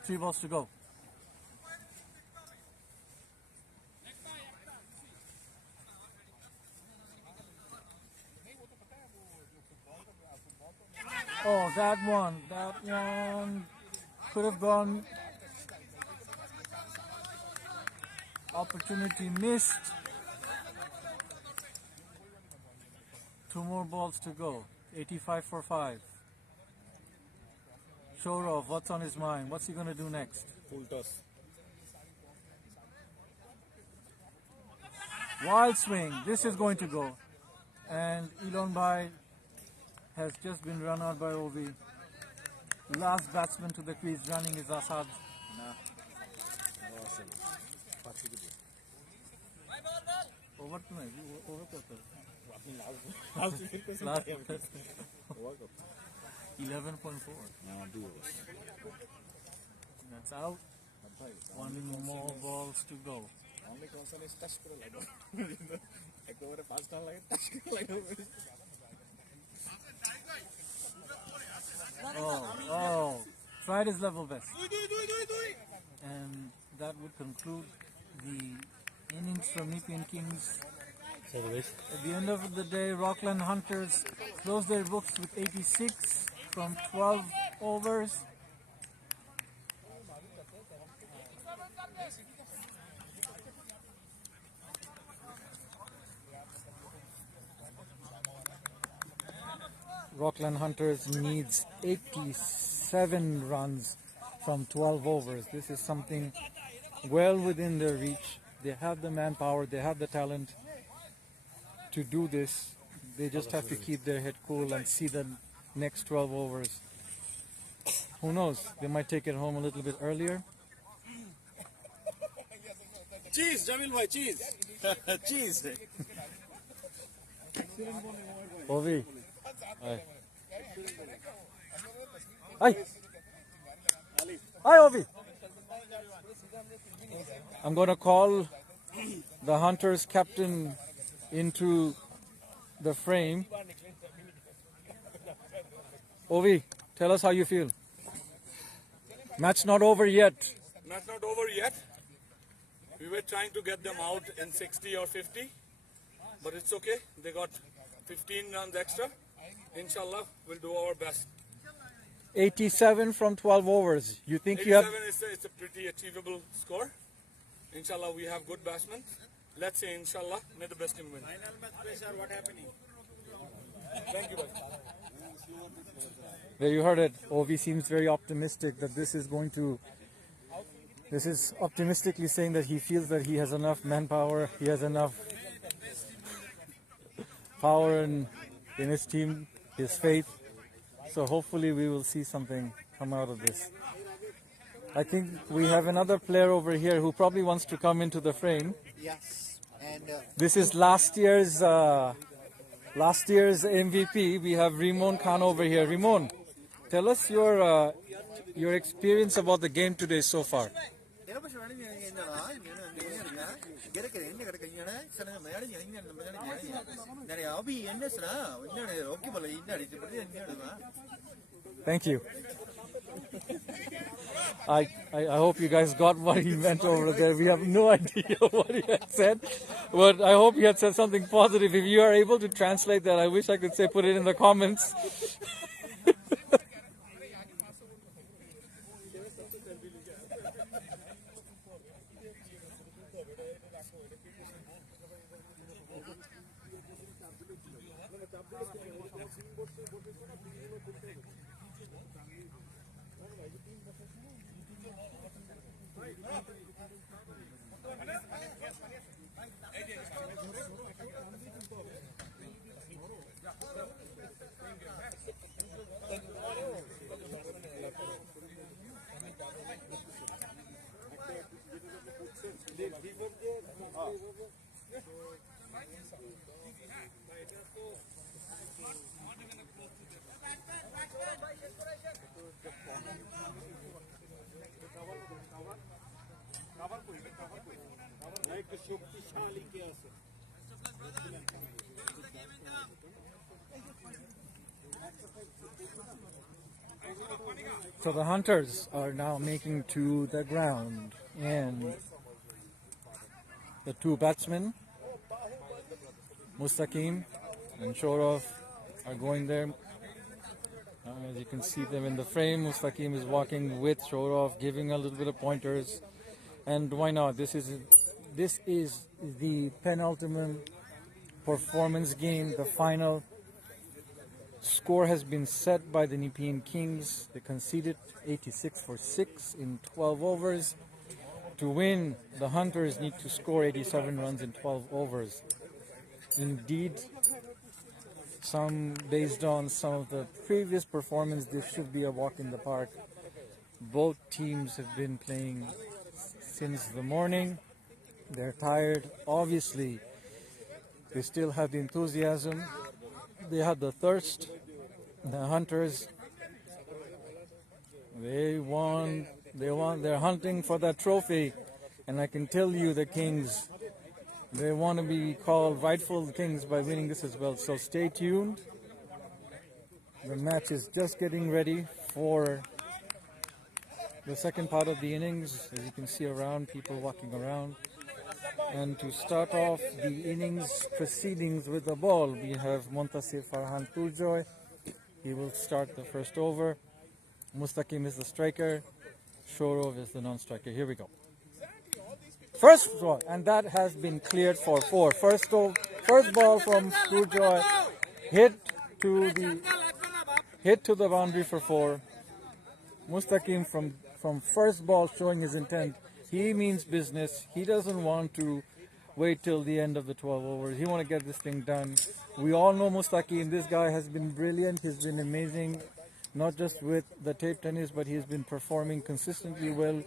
3 balls to go. Oh, that one could have gone. Opportunity missed. 2 more balls to go. 85 for 5. Shorov, what's on his mind? What's he going to do next? Full toss. Wild swing. This is going to go. And Elon Bhai has just been run out by Ovi. Last batsman to the crease running is Asad. Over to me. Over to last 11.4. That's out. 1 more balls to go. Only concern is touch over 5 star Oh, tried his level best. And that would conclude the innings from Nepean Kings. At the end of the day, Rockland Hunters closed their books with 86 from 12 overs. Rockland Hunters needs 87 runs from 12 overs. This is something well within their reach. They have the manpower, they have the talent to do this. They just have to keep their head cool and see the next 12 overs. Who knows? They might take it home a little bit earlier. Cheese, Jamil bhai, cheese. Cheese. Ovi. Hi. Hi. Hi, Ovi. I'm going to call the Hunters captain into the frame. Ovi, tell us how you feel. Match not over yet. Match not over yet. We were trying to get them out in 60 or 50, but it's okay. They got 15 runs extra. Inshallah, we'll do our best. 87 from 12 overs. You think you have... 87 is a pretty achievable score. Inshallah, we have good batsmen. Let's say, inshallah, may the best team win. Final match pressure, what happening? Thank you, bhai. There you heard it. Ovi seems very optimistic that this is going to... This is optimistically saying that he feels that he has enough manpower, he has enough power in his team, his faith. So hopefully we will see something come out of this. I think we have another player over here who probably wants to come into the frame. Yes, and This is last year's MVP. We have Rimon Khan over here. Rimon, tell us your experience about the game today so far. Thank you. I hope you guys got what he meant over there. We have no idea what he had said, but I hope he had said something positive. If you are able to translate that, I wish I could say put it in the comments. So the hunters are now making to the ground, and the two batsmen, Mustaqim and Shorov, are going there. As you can see them in the frame, Mustaqim is walking with Shorov, giving a little bit of pointers. And why not? This is the penultimate performance game, the final. Score has been set by the Nepean Kings. They conceded 86 for 6 in 12 overs. To win, the Hunters need to score 87 runs in 12 overs. Indeed, based on some of the previous performance, this should be a walk in the park. Both teams have been playing since the morning. They're tired. Obviously, they still have the enthusiasm. They have the thirst. The Hunters, they're hunting for that trophy. And I can tell you the Kings, they want to be called rightful Kings by winning this as well. So stay tuned. The match is just getting ready for the second part of the innings. As you can see around, people walking around. And to start off the innings proceedings with the ball, we have Montasir Farhan Turjoy. He will start the first over. Mustaqim is the striker. Shorov is the non-striker. Here we go. First ball, and that has been cleared for 4. First ball from Turjoy, hit to the boundary for 4. Mustaqim from first ball showing his intent. He means business. He doesn't want to wait till the end of the 12 overs. He want to get this thing done. We all know Mustaqim. This guy has been brilliant. He's been amazing, not just with the tape tennis, but he's been performing consistently well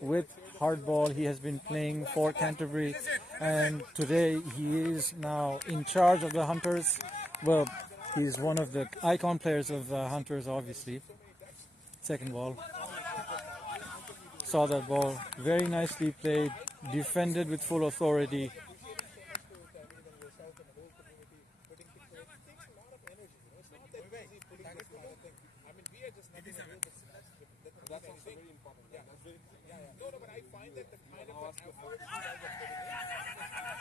with hardball. He has been playing for Canterbury, and today he is now in charge of the Hunters. Well, he's one of the icon players of the Hunters, obviously. Second ball. Saw that ball, very nicely played, defended with full authority.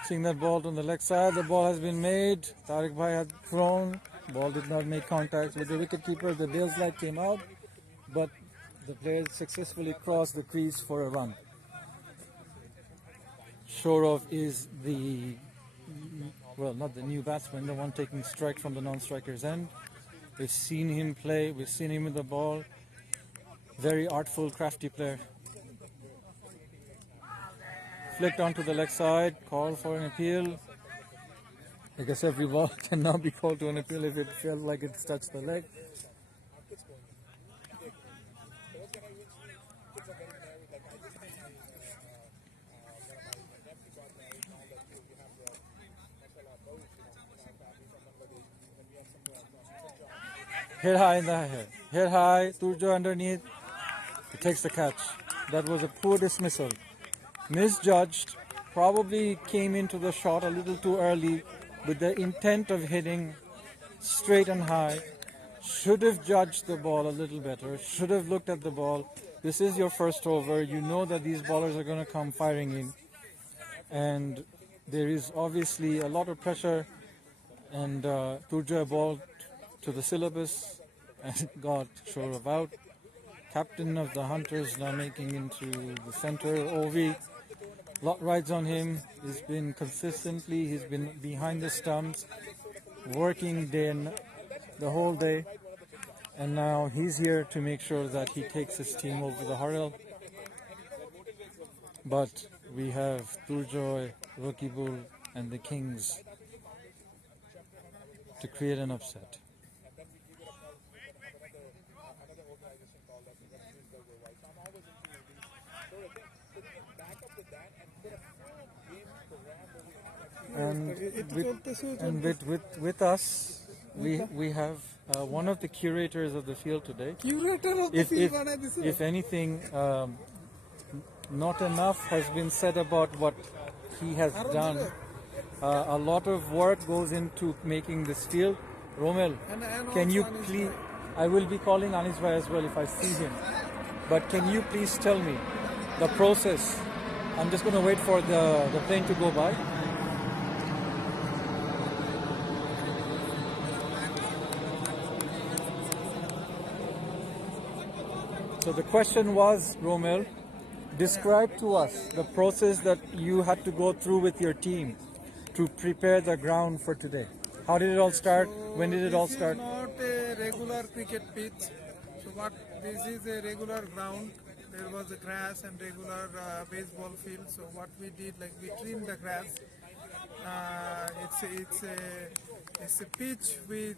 Seeing that ball on the leg side, the ball has been made. Tariq Bhai had thrown, ball did not make contact with the wicketkeeper. The Bale's light came out, but the player successfully crossed the crease for a run. Shorov is not the new batsman, the one taking strike from the non-striker's end. We've seen him play, we've seen him with the ball. Very artful, crafty player. Flicked onto the leg side, call for an appeal. I guess every ball can now be called to an appeal if it felt like it touched the leg. Hit high in the head. Hit high, Turjo underneath. He takes the catch. That was a poor dismissal. Misjudged. Probably came into the shot a little too early with the intent of hitting straight and high. Should have judged the ball a little better. Should have looked at the ball. This is your first over. You know that these bowlers are going to come firing in. And there is obviously a lot of pressure. And Turjo ball to the syllabus and got Shorov out. Captain of the Hunters now making into the center. Ovi, lot rides on him. He's been behind the stumps, working the whole day. And now he's here to make sure that he takes his team over the hurdle. But we have Turjoy, Rokibul and the Kings to create an upset. And with us, we have one of the curators of the field today. If anything, not enough has been said about what he has done. A lot of work goes into making this field. Romel, can you please? I will be calling Anis Bhai as well if I see him. But can you please tell me the process? I'm just going to wait for the plane to go by. So the question was, Romel, describe to us the process that you had to go through with your team to prepare the ground for today. How did it all start? When did it all start? This is not a regular cricket pitch. So this is a regular ground. There was a grass and regular baseball field. So what we did, like we trimmed the grass. It's a pitch with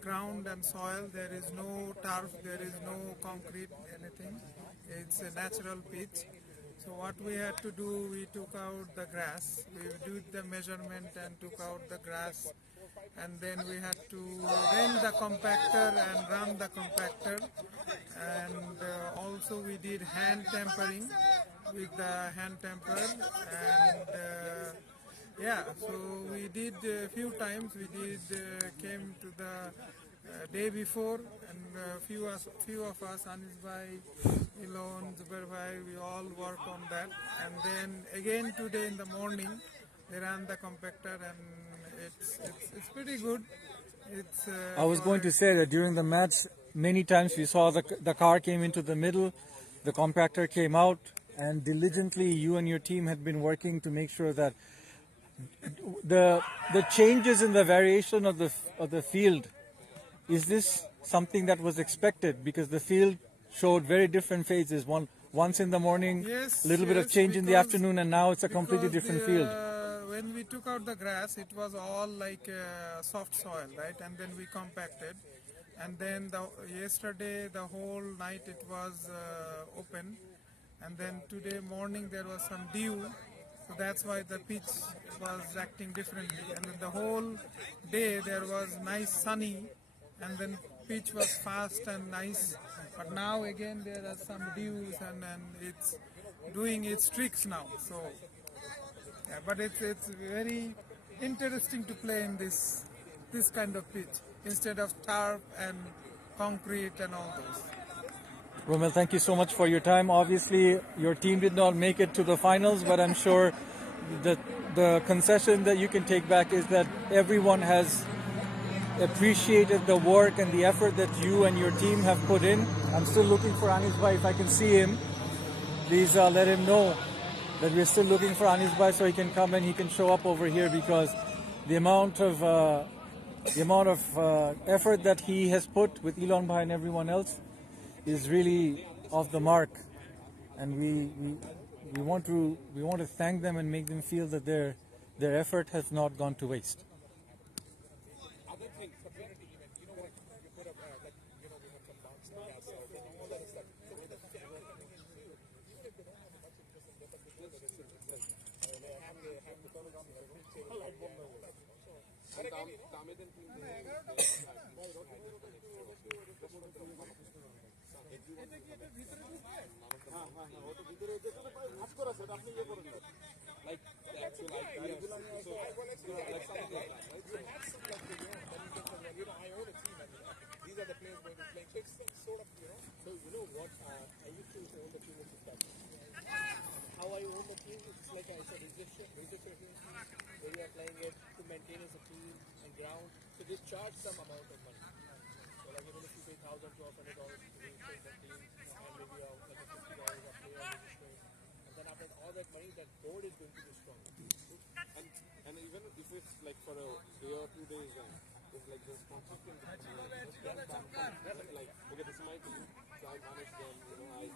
ground and soil. There is no turf, there is no concrete, anything. It's a natural pitch. So what we had to do, we took out the grass. We did the measurement and took out the grass. And then we had to run the compactor and run the compactor. And also we did hand tampering with the hand tamper. And yeah, so we did a few times. We did came to the day before, and few of us, Anis Bhai, Elon, Zubair Bhai, we all worked on that. And then again today in the morning, they ran the compactor, and it's pretty good. I was going to say that during the match, many times we saw the car came into the middle, the compactor came out, and diligently you and your team had been working to make sure that the changes in the variation of the field, is this something that was expected? Because the field showed very different phases. Once in the morning, a little bit of change in the afternoon, and now it's a completely different field. When we took out the grass, it was all like soft soil, right? And then we compacted. And then yesterday, the whole night it was open. And then today morning there was some dew. So that's why the pitch was acting differently. And then the whole day there was nice sunny, and then pitch was fast and nice. But now again there are some dews, and it's doing its tricks now. So yeah, but it's very interesting to play in this kind of pitch instead of turf and concrete and all those. Romel, thank you so much for your time. Obviously, your team did not make it to the finals, but I'm sure that the concession that you can take back is that everyone has appreciated the work and the effort that you and your team have put in. I'm still looking for Anis Bhai. If I can see him, please let him know that we're still looking for Anis Bhai so he can come and he can show up over here, because the amount of effort that he has put with Elon Bhai and everyone else is really off the mark, and we want to thank them and make them feel that their effort has not gone to waste. How I own the team, it's like I said, registration where you are playing it to maintain as a team and ground. So they charge some amount of money. So like even if you pay $1,000 to $1,200 to register the team, and maybe like a $50 a player registering, and then after all that money, that board is going to be strong. And even if it's like for a day or 2 days, it's like the sponsorship can like, okay, this is my team, so I manage them, I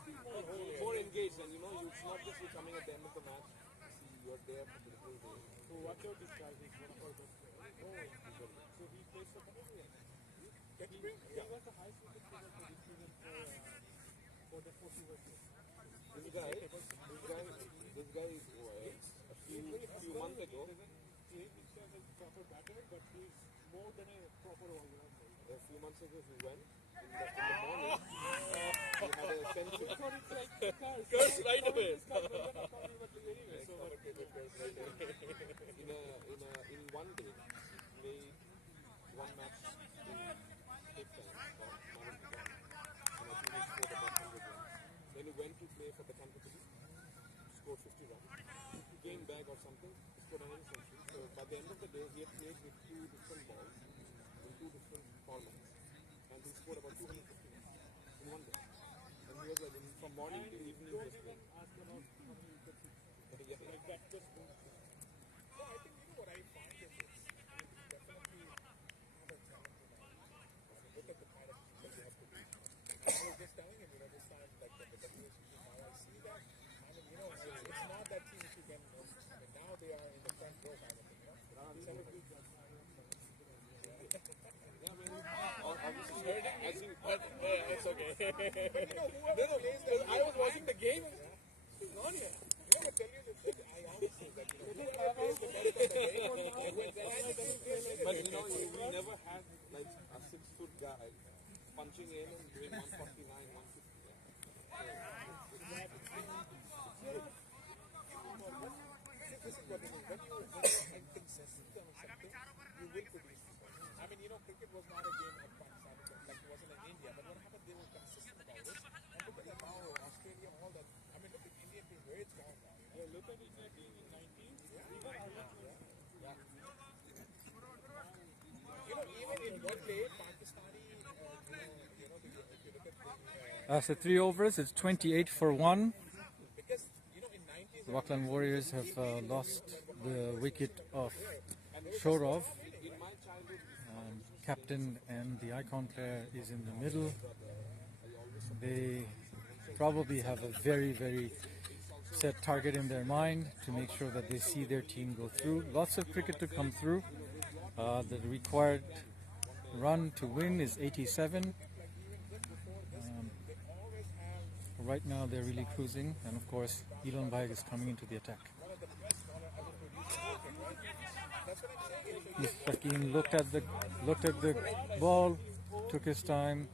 more engaged, and it's not just you coming at the end of the match, you're there for the whole day. So what's your discharge? One of our best players. So he plays for Canada. He was the highest rated player for this season for the 40 versus. This guy is a few months ago. He is a proper batter, but he's more than a proper all-rounder. A few months ago he went in the morning. He had a century. It's like Curse right away. Anyway, so for the country, scored 50 runs. He came back or something, scored another century. So by the end of the day, he had played with 2 different balls in 2 different formats, and he scored about 250 runs in one day. And he was like, from morning to evening, he was playing. Yeah, like that just. Well, I think you know what I find is it's definitely have a challenge in our look at the kind of people you have to be. I was just telling him, this time like the determination team, how I see that. I mean, it's not that team which you can. I mean, now they are in the front row kind of thing. It's okay. But whoever plays that, I was watching the game. He's on here. I tell you the thing. I always say that whoever plays the best of the game wins. But we never had like a 6-foot guy punching in and doing 149, 150. This is what it is. When you are inconsistent on something, you will produce. I mean, cricket was not a game at Pakistan, like it wasn't in India. But what happened? They were consistent about it. And look at now, Australia, all that. I mean, look at Indian team where it's gone now. Look at it like in 19. Even in one day, Pakistani, if you look at After 3 overs, it's 28 for 1. because in 90s, Rockland Warriors have lost the wicket of Shorov. Captain and the icon player is in the middle. They probably have a very, very set target in their mind to make sure that they see their team go through. Lots of cricket to come through. The required run to win is 87. Right now they're really cruising, and of course Elon Baig is coming into the attack. Nepean looked at the ball, took his time,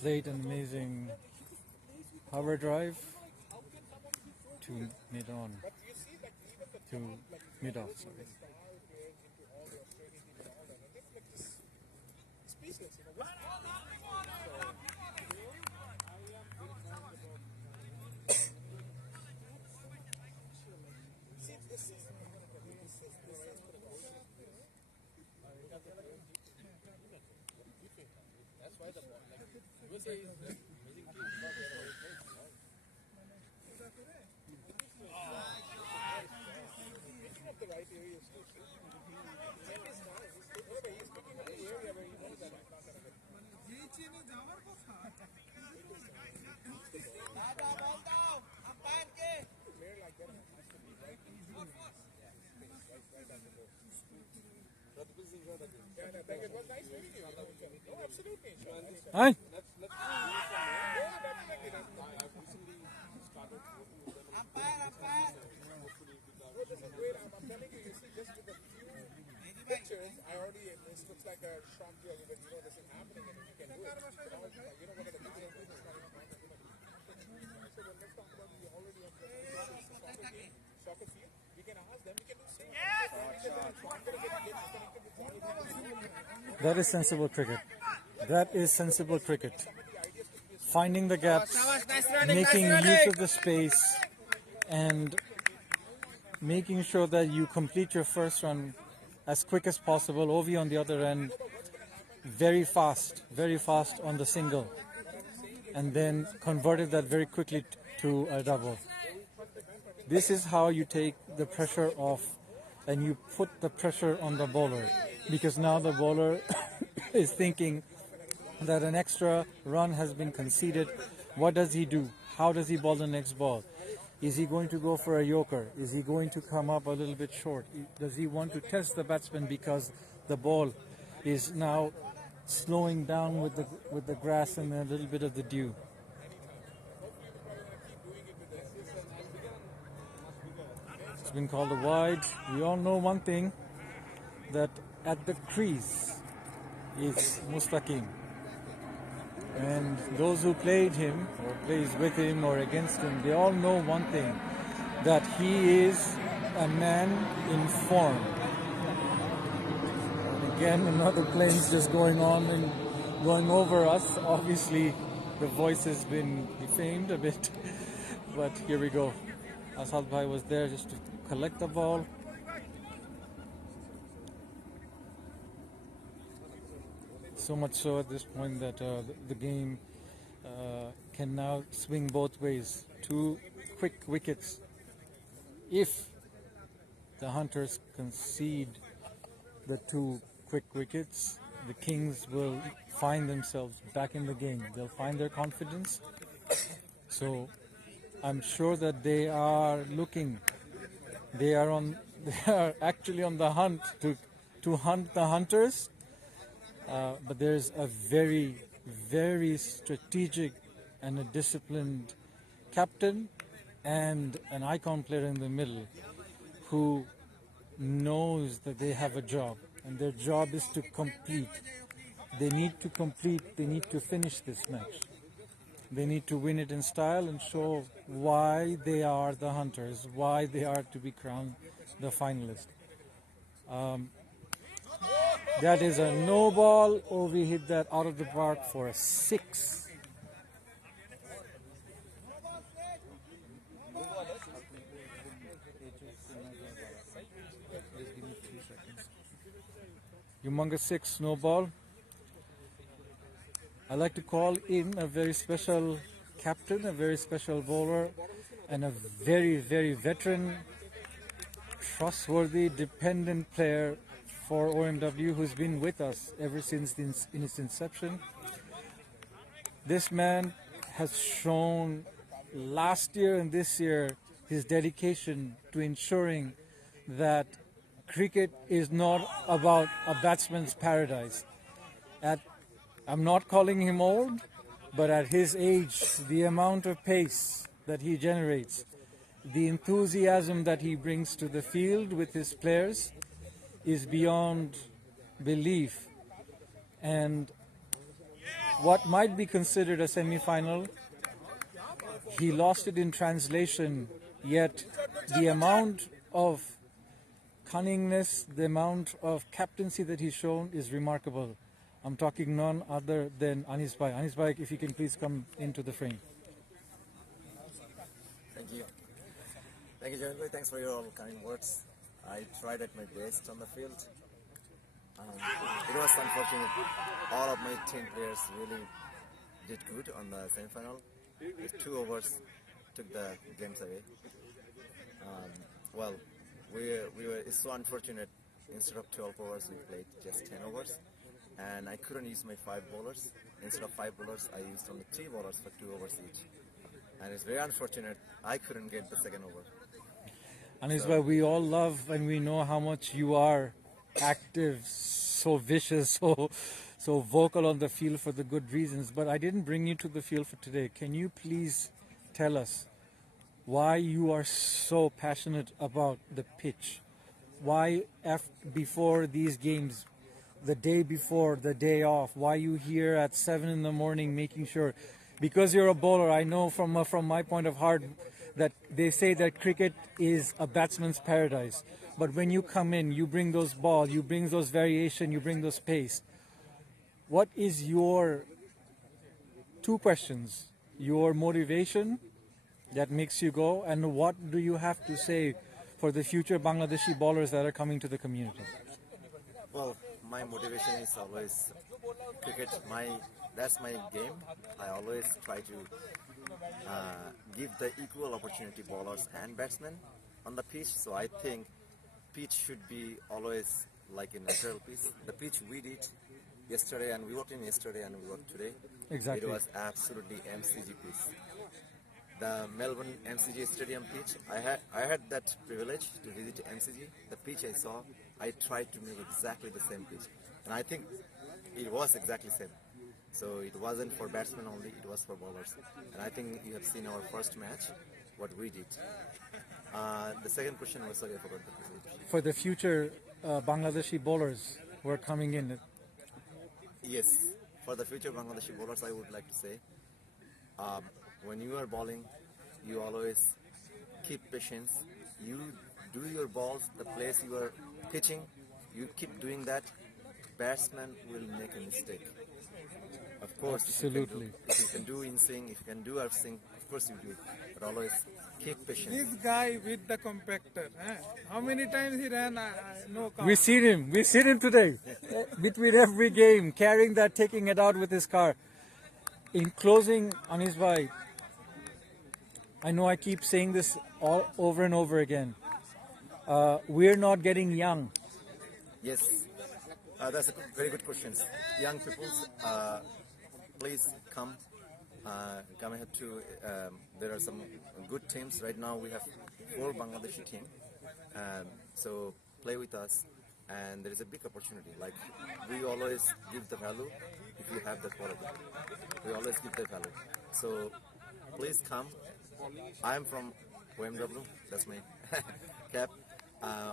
played an amazing power drive to mid-off. Sorry. Hi. Pictures, I already, this looks like a shock to everybody, this is happening and if you can do it. What are the guys who are this kind of so let's talk about we already have the soccer field. We can ask them, we can do the same. That is sensible cricket. That is sensible cricket. Finding the gaps, making use of the space, and making sure that you complete your first run as quick as possible. Ovi on the other end, very fast on the single, and then converted that very quickly to a double. This is how you take the pressure off and you put the pressure on the bowler, because now the bowler is thinking that an extra run has been conceded. What does he do? How does he bowl the next ball? Is he going to go for a yorker? Is he going to come up a little bit short? Does he want to test the batsman because the ball is now slowing down with the grass and a little bit of the dew? It's been called a wide. We all know one thing, that at the crease is Mustaqim. And those who played him, or plays with him or against him, they all know one thing, that he is a man in form. And again, another plane's just going on and going over us. Obviously, the voice has been defamed a bit, but here we go. Asad Bhai was there just to collect the ball. So much so at this point that the game can now swing both ways. 2 quick wickets. If the Hunters concede the 2 quick wickets, the Kings will find themselves back in the game. They'll find their confidence. So I'm sure that they are looking. They are actually on the hunt to hunt the Hunters. But there's a very, very strategic and a disciplined captain and an icon player in the middle who knows that they have a job, and their job is to complete. They need to complete, they need to finish this match. They need to win it in style and show why they are the Hunters, why they are to be crowned the finalist. That is a no ball. Oh, we hit that out of the park for a 6. Humongous 6, no ball. I like to call in a very special captain, a very special bowler, and a very, very veteran, trustworthy, dependent player for OMW who's been with us ever since in its inception. This man has shown last year and this year his dedication to ensuring that cricket is not about a batsman's paradise. I'm not calling him old, but at his age, the amount of pace that he generates, the enthusiasm that he brings to the field with his players is beyond belief. And what might be considered a semi-final, he lost it in translation, yet the amount of cunningness, the amount of captaincy that he's shown is remarkable. I'm talking none other than Anis Bhai. Anis Bhai, if you can please come into the frame. Thank you. Thank you, Jayanbhai. Thanks for your kind words. I tried at my best on the field. It was unfortunate. All of my team players really did good on the semi-final. Just 2 overs took the games away. Well, it's so unfortunate. Instead of 12 overs, we played just 10 overs. And I couldn't use my 5 bowlers. Instead of 5 bowlers, I used only 3 bowlers for 2 overs each. And it's very unfortunate I couldn't get the second over. And it's why we all love and we know how much you are active, so vicious, so vocal on the field for the good reasons. But I didn't bring you to the field for today. Can you please tell us why you are so passionate about the pitch? Why before these games, the day before, the day off, why you here at 7 in the morning making sure? Because you're a bowler, I know from my point of heart that they say that cricket is a batsman's paradise. But when you come in, you bring those balls, you bring those variation, you bring those pace. What is your 2 questions? Your motivation that makes you go, and what do you have to say for the future Bangladeshi bowlers that are coming to the community? Well, my motivation is always cricket. That's my game. I always try to give the equal opportunity bowlers and batsmen on the pitch. So I think pitch should be always like a natural pitch. The pitch we did yesterday, and we worked in yesterday and we worked today. Exactly. It was absolutely MCG pitch. The Melbourne MCG Stadium pitch, I had that privilege to visit MCG. The pitch I saw, I tried to make exactly the same pitch. And I think it was exactly the same. So it wasn't for batsmen only, it was for bowlers. And I think you have seen our first match, what we did. The second question was, sorry, I forgot the question. For the future Bangladeshi bowlers who are coming in. Yes, for the future Bangladeshi bowlers, I would like to say, when you are bowling, you always keep patience. You do your balls, the place you are pitching, you keep doing that. Batsman will make a mistake. Of course, Absolutely. if you can do in-swing, if you can do out-swing, of course you do. But always keep patient. This guy with the compactor, how many times he ran? No count. We seen him today. Between every game, carrying that, taking it out with his car. In closing, Anis bhai, I know I keep saying this all over and over again. We're not getting young. Yes, that's a very good question. Young people, please come. Come ahead to. There are some good teams right now. We have 4 Bangladeshi teams. So play with us, and there is a big opportunity. Like we always give the value if you have the quality. We always give the value. So please come. I am from OMW. That's my cap.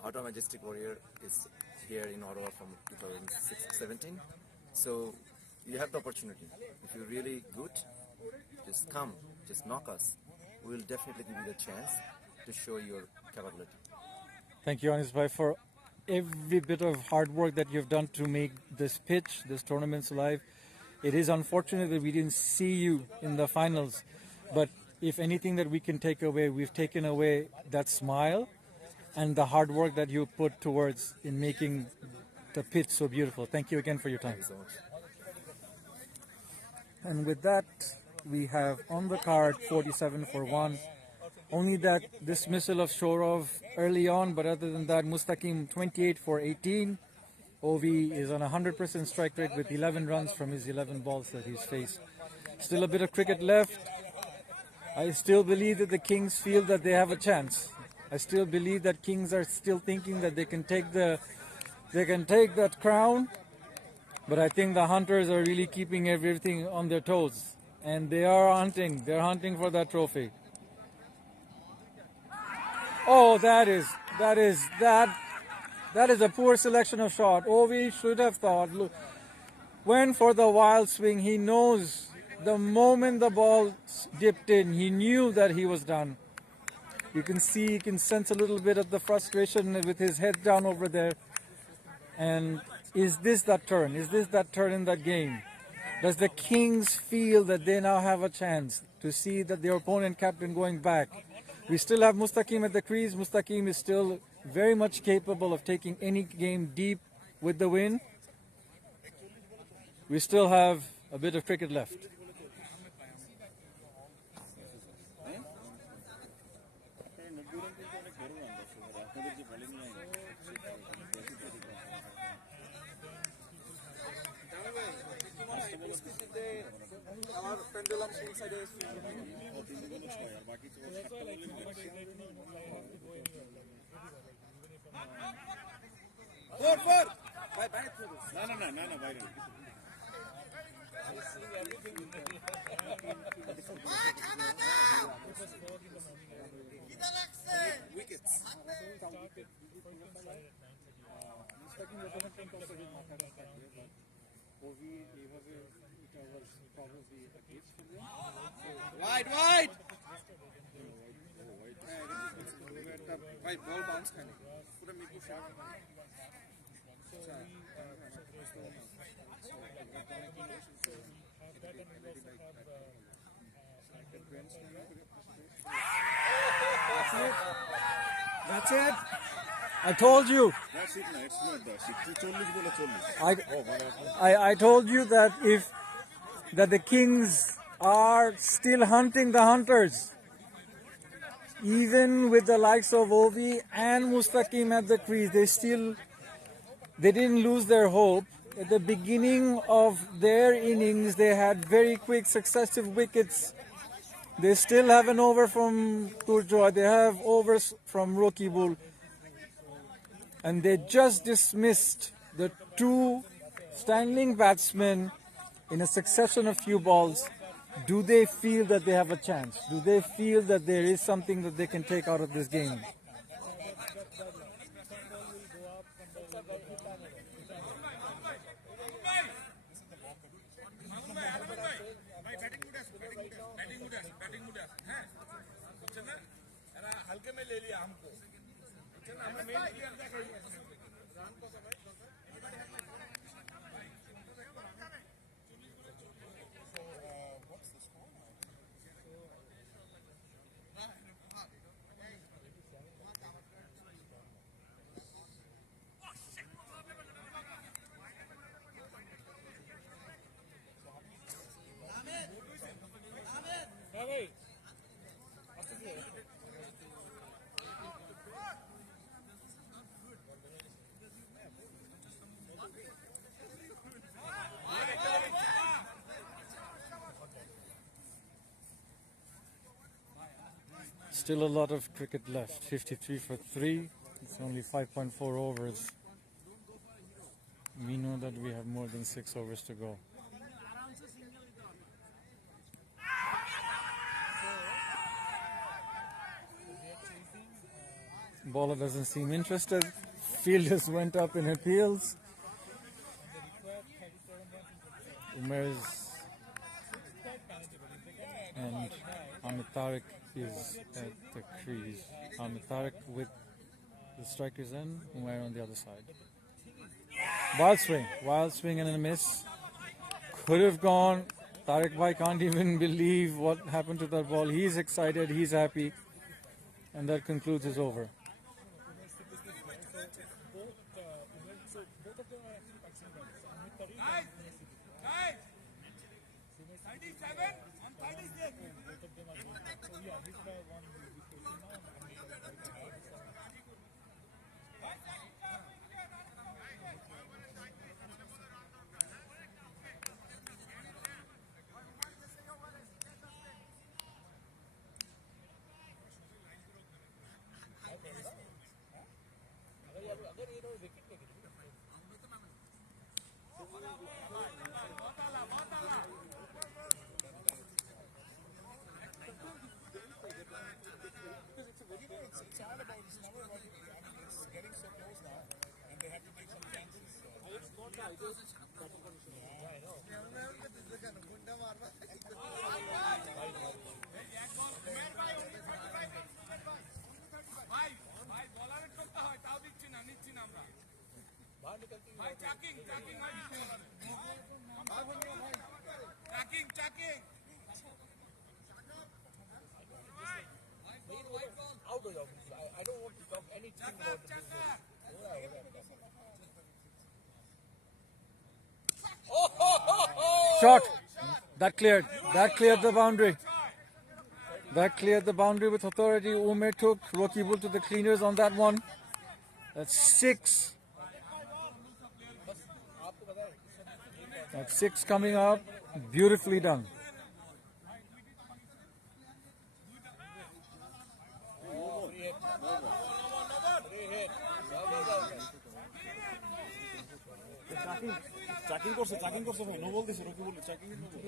Auto Majestic Warrior is here in Ottawa from 2017. So you have the opportunity. If you're really good, just come, just knock us. We will definitely give you the chance to show your capability. Thank you, Anis bhai, for every bit of hard work that you've done to make this pitch, this tournaments alive. It is unfortunate that we didn't see you in the finals, but if anything that we can take away, we've taken away that smile and the hard work that you put towards in making the pitch so beautiful. Thank you again for your time. Thank you so much. And with that, we have on the card 47 for 1. Only that dismissal of Shorov early on, but other than that, Mustaqim 28 for 18. Ovi is on 100% strike rate with 11 runs from his 11 balls that he's faced. Still a bit of cricket left. I still believe that the Kings feel that they have a chance. I still believe that Kings are still thinking that they can take that crown. But I think the Hunters are really keeping everything on their toes. And they are hunting. They're hunting for that trophy. Oh, that is a poor selection of shot. Ovi should have thought, look, went for the wild swing. He knows the moment the ball dipped in, he knew that he was done. You can see, you can sense a little bit of the frustration with his head down over there. And is this that turn? Is this that turn in that game? Does the Kings feel that they now have a chance to see that their opponent captain going back? We still have Mustaqim at the crease. Mustaqim is still very much capable of taking any game deep with the win. We still have a bit of cricket left. Wide. Wide ball bounce kind That's it. I told you. That's it, no, it's not that. I told you that that the Kings are still hunting the Hunters. Even with the likes of Ovi and Mustaqim at the crease, they didn't lose their hope. At the beginning of their innings, they had very quick successive wickets. They still have an over from Turjoy. They have overs from Rokibul. And they just dismissed the 2 standing batsmen in a succession of few balls. Do they feel that they have a chance? Do they feel that there is something that they can take out of this game? Still a lot of cricket left. 53 for 3. It's only 5.4 overs. We know that we have more than 6 overs to go. Bowler doesn't seem interested. Fielders went up in appeals. Umer's and Amit Tariq is at the crease. Amit Tariq with the strikers in, Umer on the other side. Wild swing and a miss. Could have gone. Tariq Bhai can't even believe what happened to that ball. He's excited, he's happy. And that concludes his over. Shot. That cleared the boundary. That cleared the boundary with authority. Umer took Rocky Bull to the cleaners on that one. That's 6. That's 6 coming up. Beautifully done. Chucking করছে ভাই no ball দিছে Rocky ball chucking no ball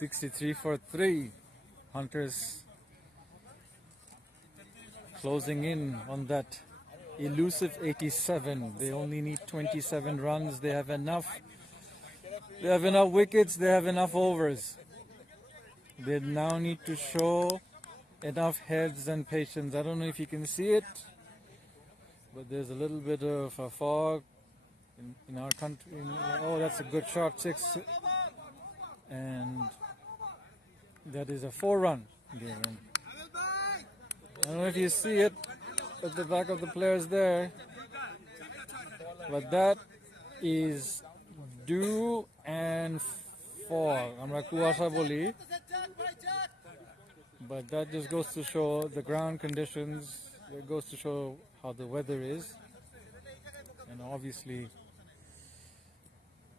$63 for 3. Hunters closing in on that elusive 87. They only need 27 runs. They have enough. They have enough wickets. They have enough overs. They now need to show enough heads and patience. I don't know if you can see it, but there's a little bit of a fog in our country. Oh, that's a good shot, 6. And that is a 4-run game. I don't know if you see it at the back of the players there, but that is dew and fog. Amra kuasha boli, but that just goes to show the ground conditions. It goes to show how the weather is, and obviously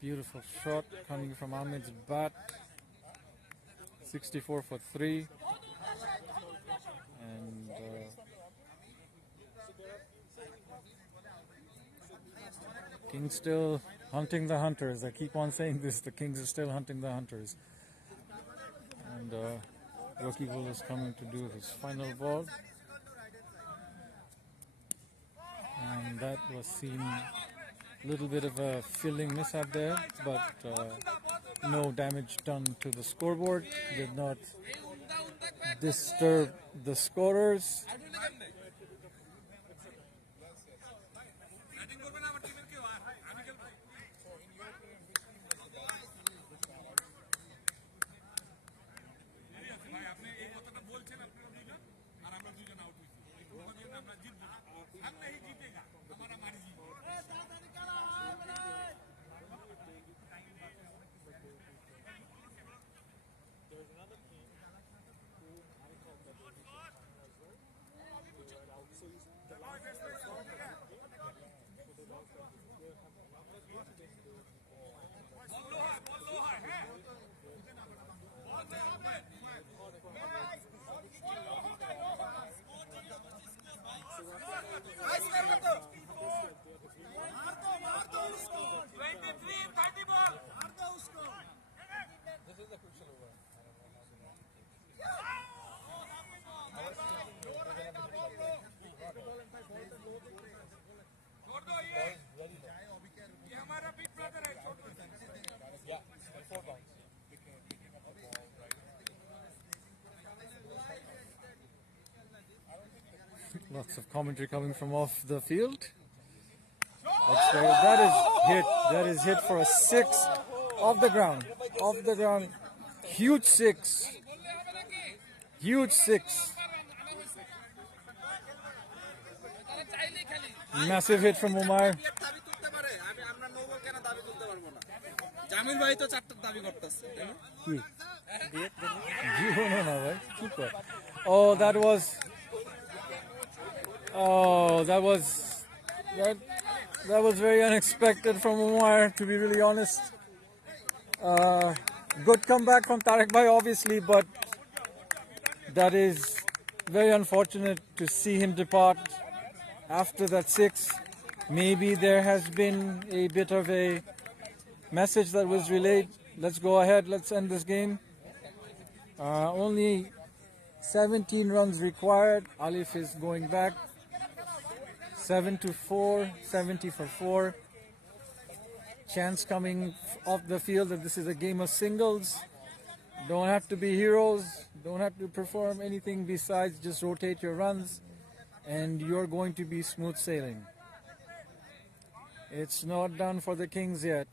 beautiful shot coming from Ahmed's bat. 64 for 3. And Kings still hunting the hunters. I keep on saying this, the Kings are still hunting the hunters. And Rocky Bull is coming to do his final ball. And that was seen Little bit of a fielding mishap there, but no damage done to the scoreboard. Did not disturb the scorers. Lots of commentary coming from off the field. That is hit. That is hit for a 6 off the ground. Off the ground. Huge 6. Huge 6. Massive hit from Umar. Oh, that was very unexpected from Umar, to be really honest. Good comeback from Tarek Bhai, obviously, but that is very unfortunate to see him depart after that 6. Maybe there has been a bit of a message that was relayed. Let's go ahead, let's end this game. Only 17 runs required. Alif is going back. 7-4, 70 for 4. Chance coming off the field that this is a game of singles. Don't have to be heroes. Don't have to perform anything besides just rotate your runs, and you're going to be smooth sailing. It's not done for the Kings yet.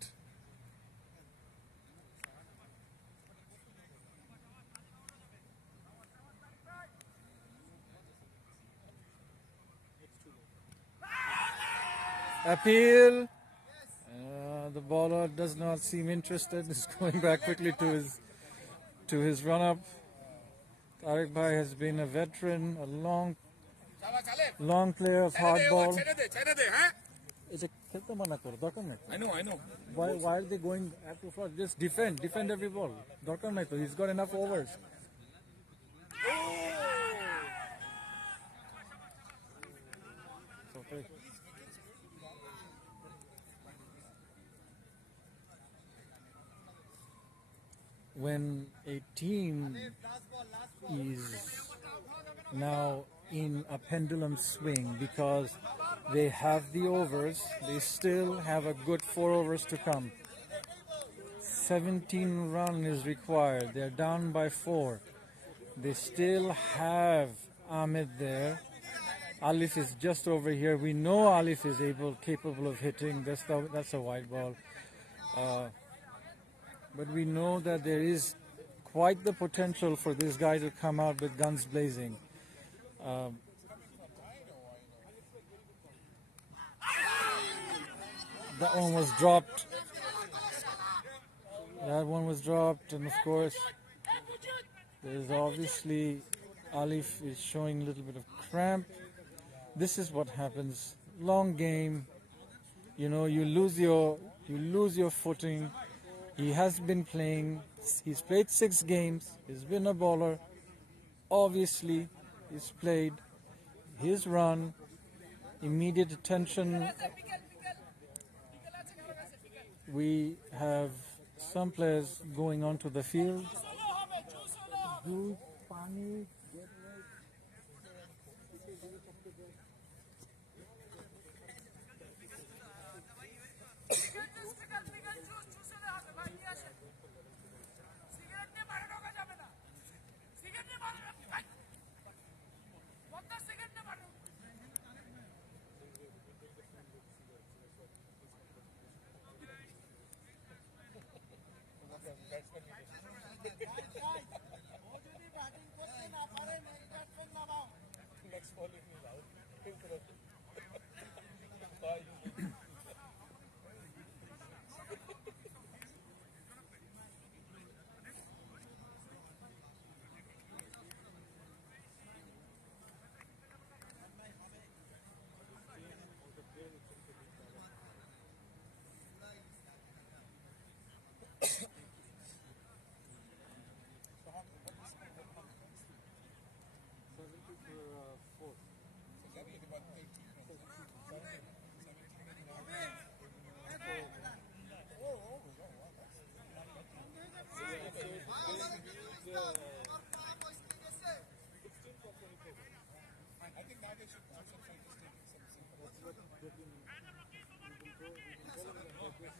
Appeal. The bowler does not seem interested. He's going back quickly to his run-up. Tarek Bhai has been a veteran, a long player of hard ball. I know. Why are they going after first? Just defend every ball. He's got enough overs. Okay. When a team is now in a pendulum swing because they have the overs, they still have a good 4 overs to come. 17 run is required. They're down by 4. They still have Ahmed there. Alif is just over here. We know Alif is capable of hitting. That's a wide ball. But we know that there is quite the potential for this guy to come out with guns blazing. That one was dropped. And of course, there's obviously Alif is showing a little bit of cramp. This is what happens. Long game. You know, you lose your footing. He has been playing. He's played 6 games. He's been a bowler. Obviously, he's played his run. Immediate attention. We have some players going onto the field. Next ball if he's out.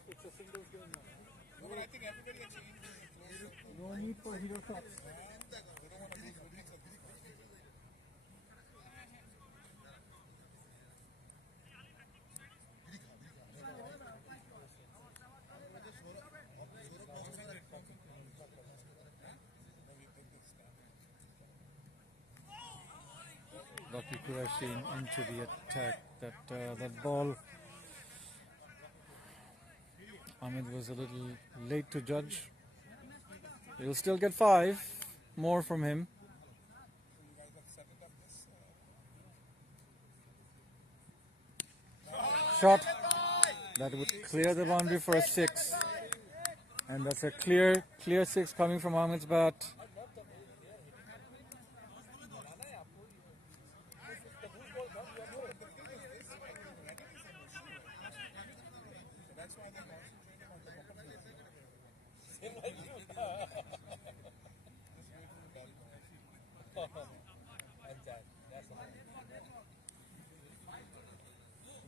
It's a singles game now. No, but I think everybody has changed. No need for hero shots. They don't want to lose release of this. But you could have seen into the attack that ball. Ahmed was a little late to judge. He'll still get 5 more from him. Shot that would clear the boundary for a 6, and that's a clear 6 coming from Ahmed's bat.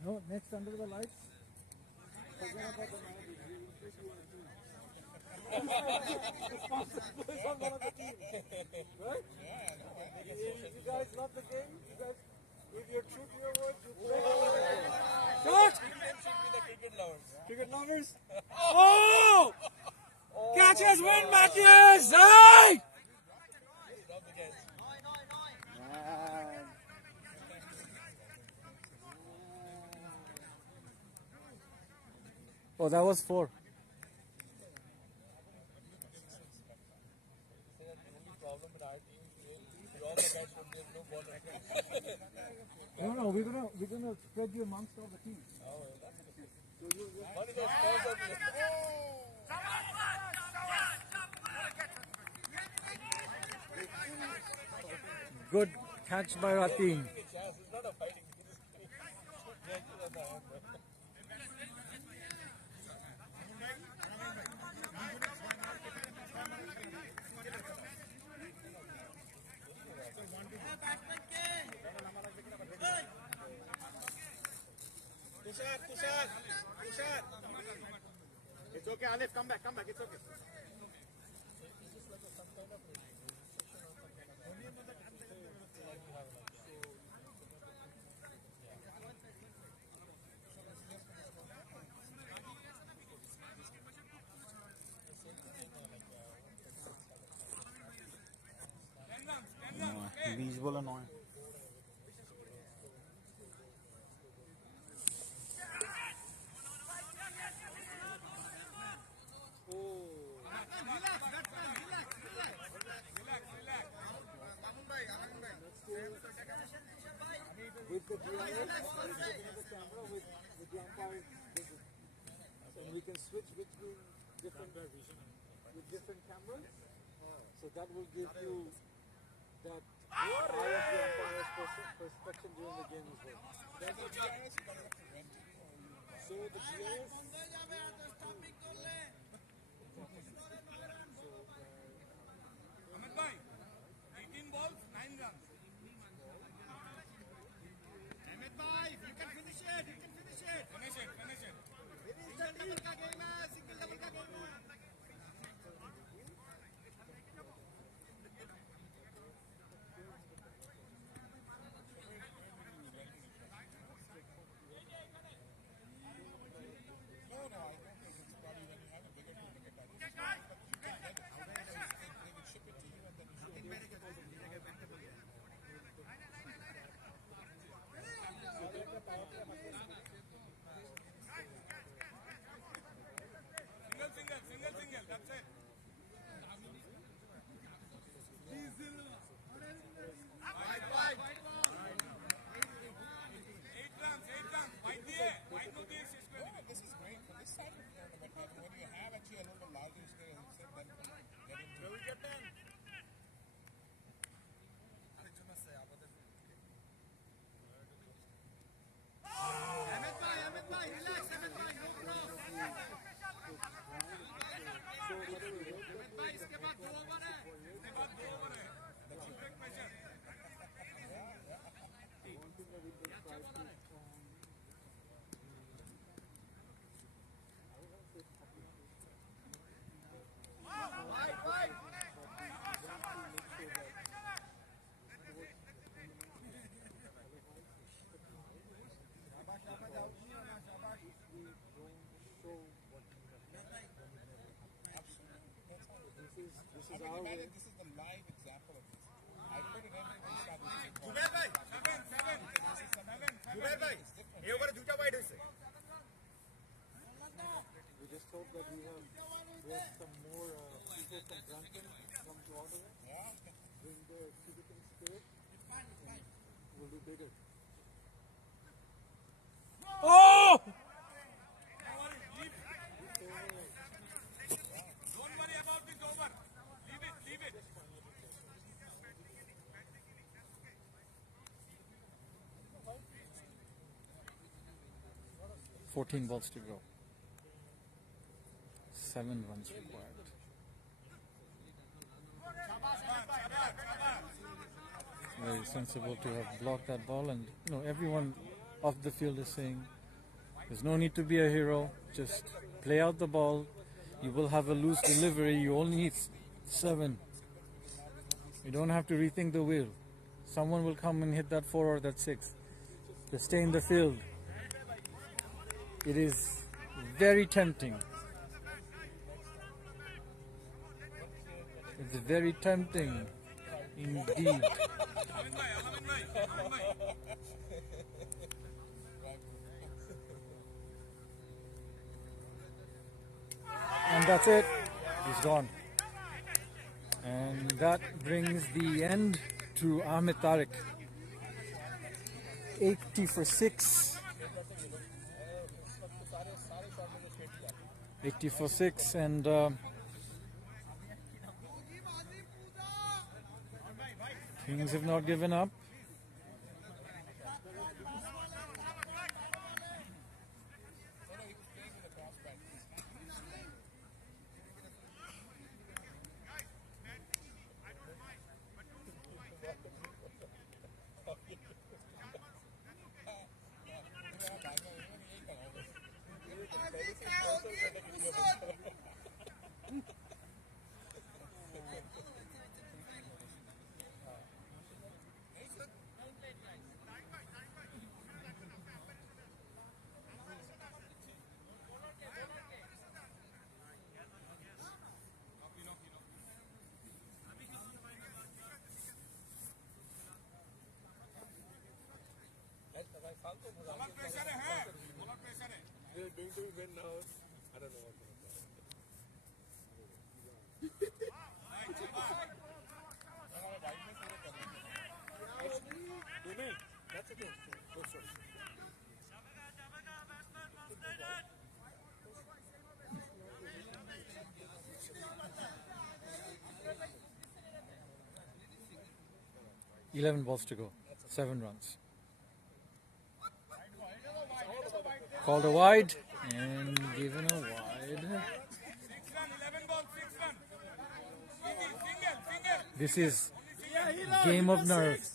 No, next under the lights. Right? You guys love the game? You guys, if you're true to your word, you play. Shot! Cricket lovers? Oh! Catches win matches! Hey! Oh, that was 4. No, we're gonna spread you amongst all the teams. Good catch by Ratin. Tushar. It's okay, Alif, come back, it's okay. बीज बोला नौ है with the GIS, the camera with the umpire visit. So we can switch between different cameras. So that will give you that eye of the umpire's perspective during the game as well. There's a GIS, you gotta rent it. So the GIS. Ahmed bhai, 18 balls, 9 runs. Ahmed bhai, you can finish it, Finish it. It is the double ka game hai, single double ka game hai. No, I don't. this is our way. This is the live example of this. I put it in. We just hope that we have some more people from Rockland come to all the way, bring their citizen spirit, and we'll do bigger. Oh! Fourteen balls to go. 7 runs required. Very sensible to have blocked that ball, and everyone off the field is saying there's no need to be a hero, just play out the ball. You will have a loose delivery, you only need 7. You don't have to rethink the wheel. Someone will come and hit that 4 or that 6. Just stay in the field. It is very tempting. It's very tempting indeed. And that's it. He's gone. And that brings the end to Ahmed Tariq. 80 for 6. 80 for 6, and Kings have not given up. They're going to win now. I don't know what to do. That's okay. Go sorry. $11 balls to go. 7 runs. Called a wide and given a wide. This is game of nerves.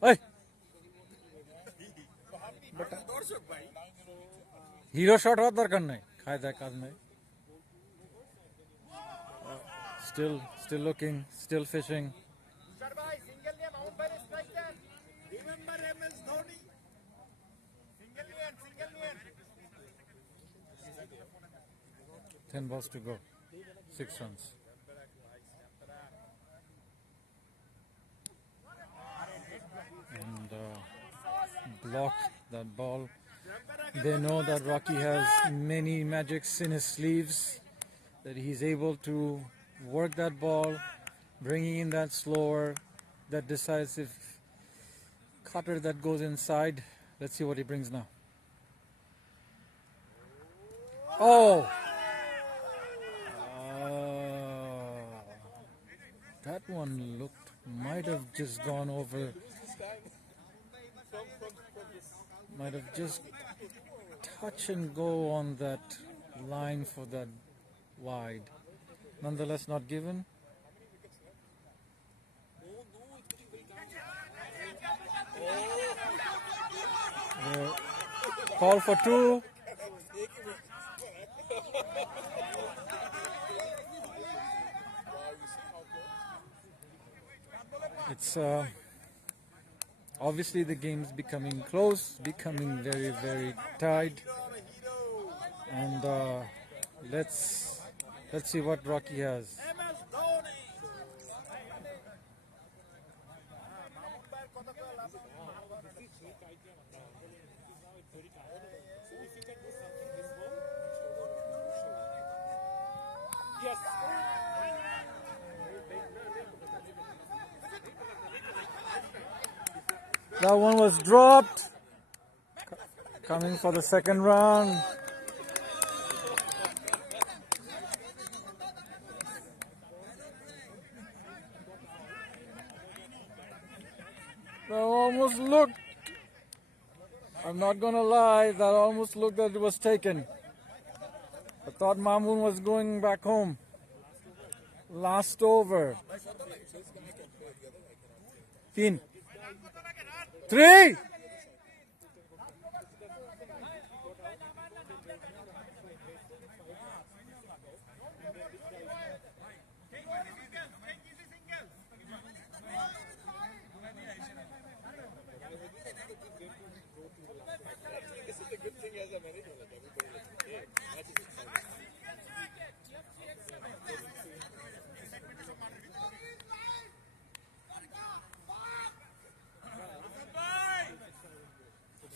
Hey! Hero shot hot darkar nahi. Khai da kaaz nahi. Still looking, still fishing. $10 to go. 6 runs. And block that ball. They know that Rocky has many magics in his sleeves, that he's able to work that ball, bringing in that slower, that decisive cutter that goes inside. Let's see what he brings now. Oh! That one might have just gone over, might have just touch and go on that line for that wide. Nonetheless, not given. Call for 2. It's obviously the game's becoming close, becoming very, very tight, and let's see what Rocky has. That one was dropped. Coming for the second round. That almost looked, I'm not gonna lie, that almost looked that it was taken. I thought Mamoon was going back home. Last over. 3.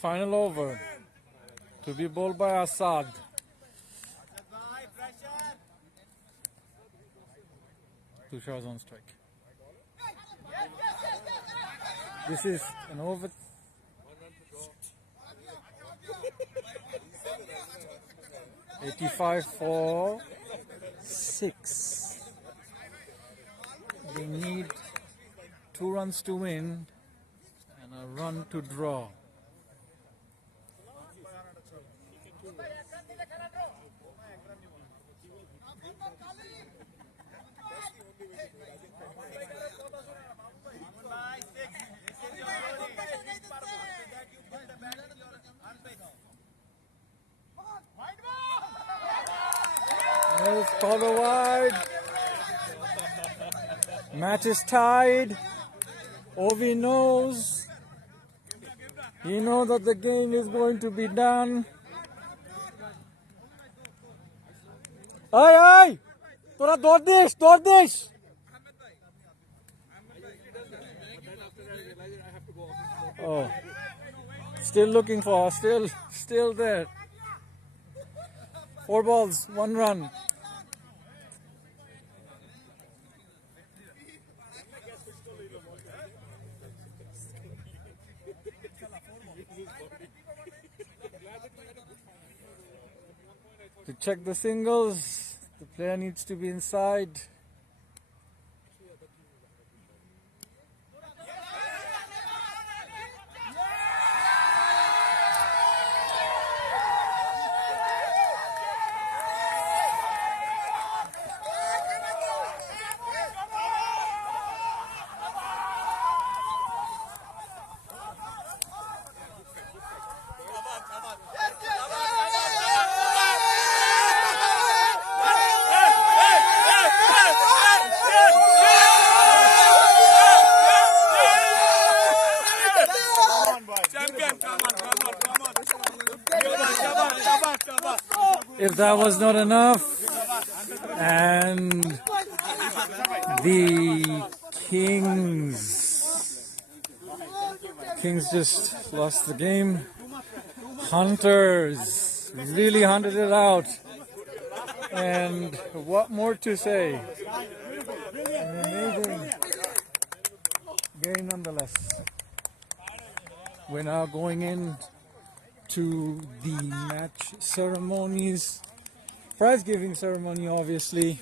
Final over to be bowled by Assad. Tushar's on strike. This is an over. $85 for 6. They need 2 runs to win and a run to draw. Let's cover wide. Match is tied. Ovi knows. He knows that the game is going to be done. Aye, aye! Tora dod dish! Oh. Still looking for, still there. 4 balls, 1 run. To check the singles, the player needs to be inside. If that was not enough, and the Kings just lost the game. Hunters really hunted it out, and what more to say? An amazing game nonetheless. We're now going in to the match ceremonies, prize giving ceremony obviously.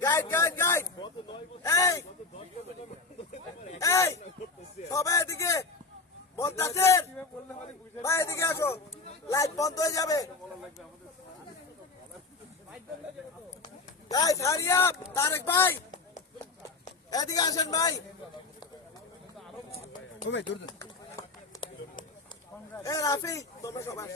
Guide! Hey! সবাই এদিকে বলতাছেন ভাই এদিকে আসো, light বন্ধ হয়ে যাবে। Guys, hurry up! Tarique ভাই এদিকে আসেন ভাই। এই রাফি তোমরা সবাই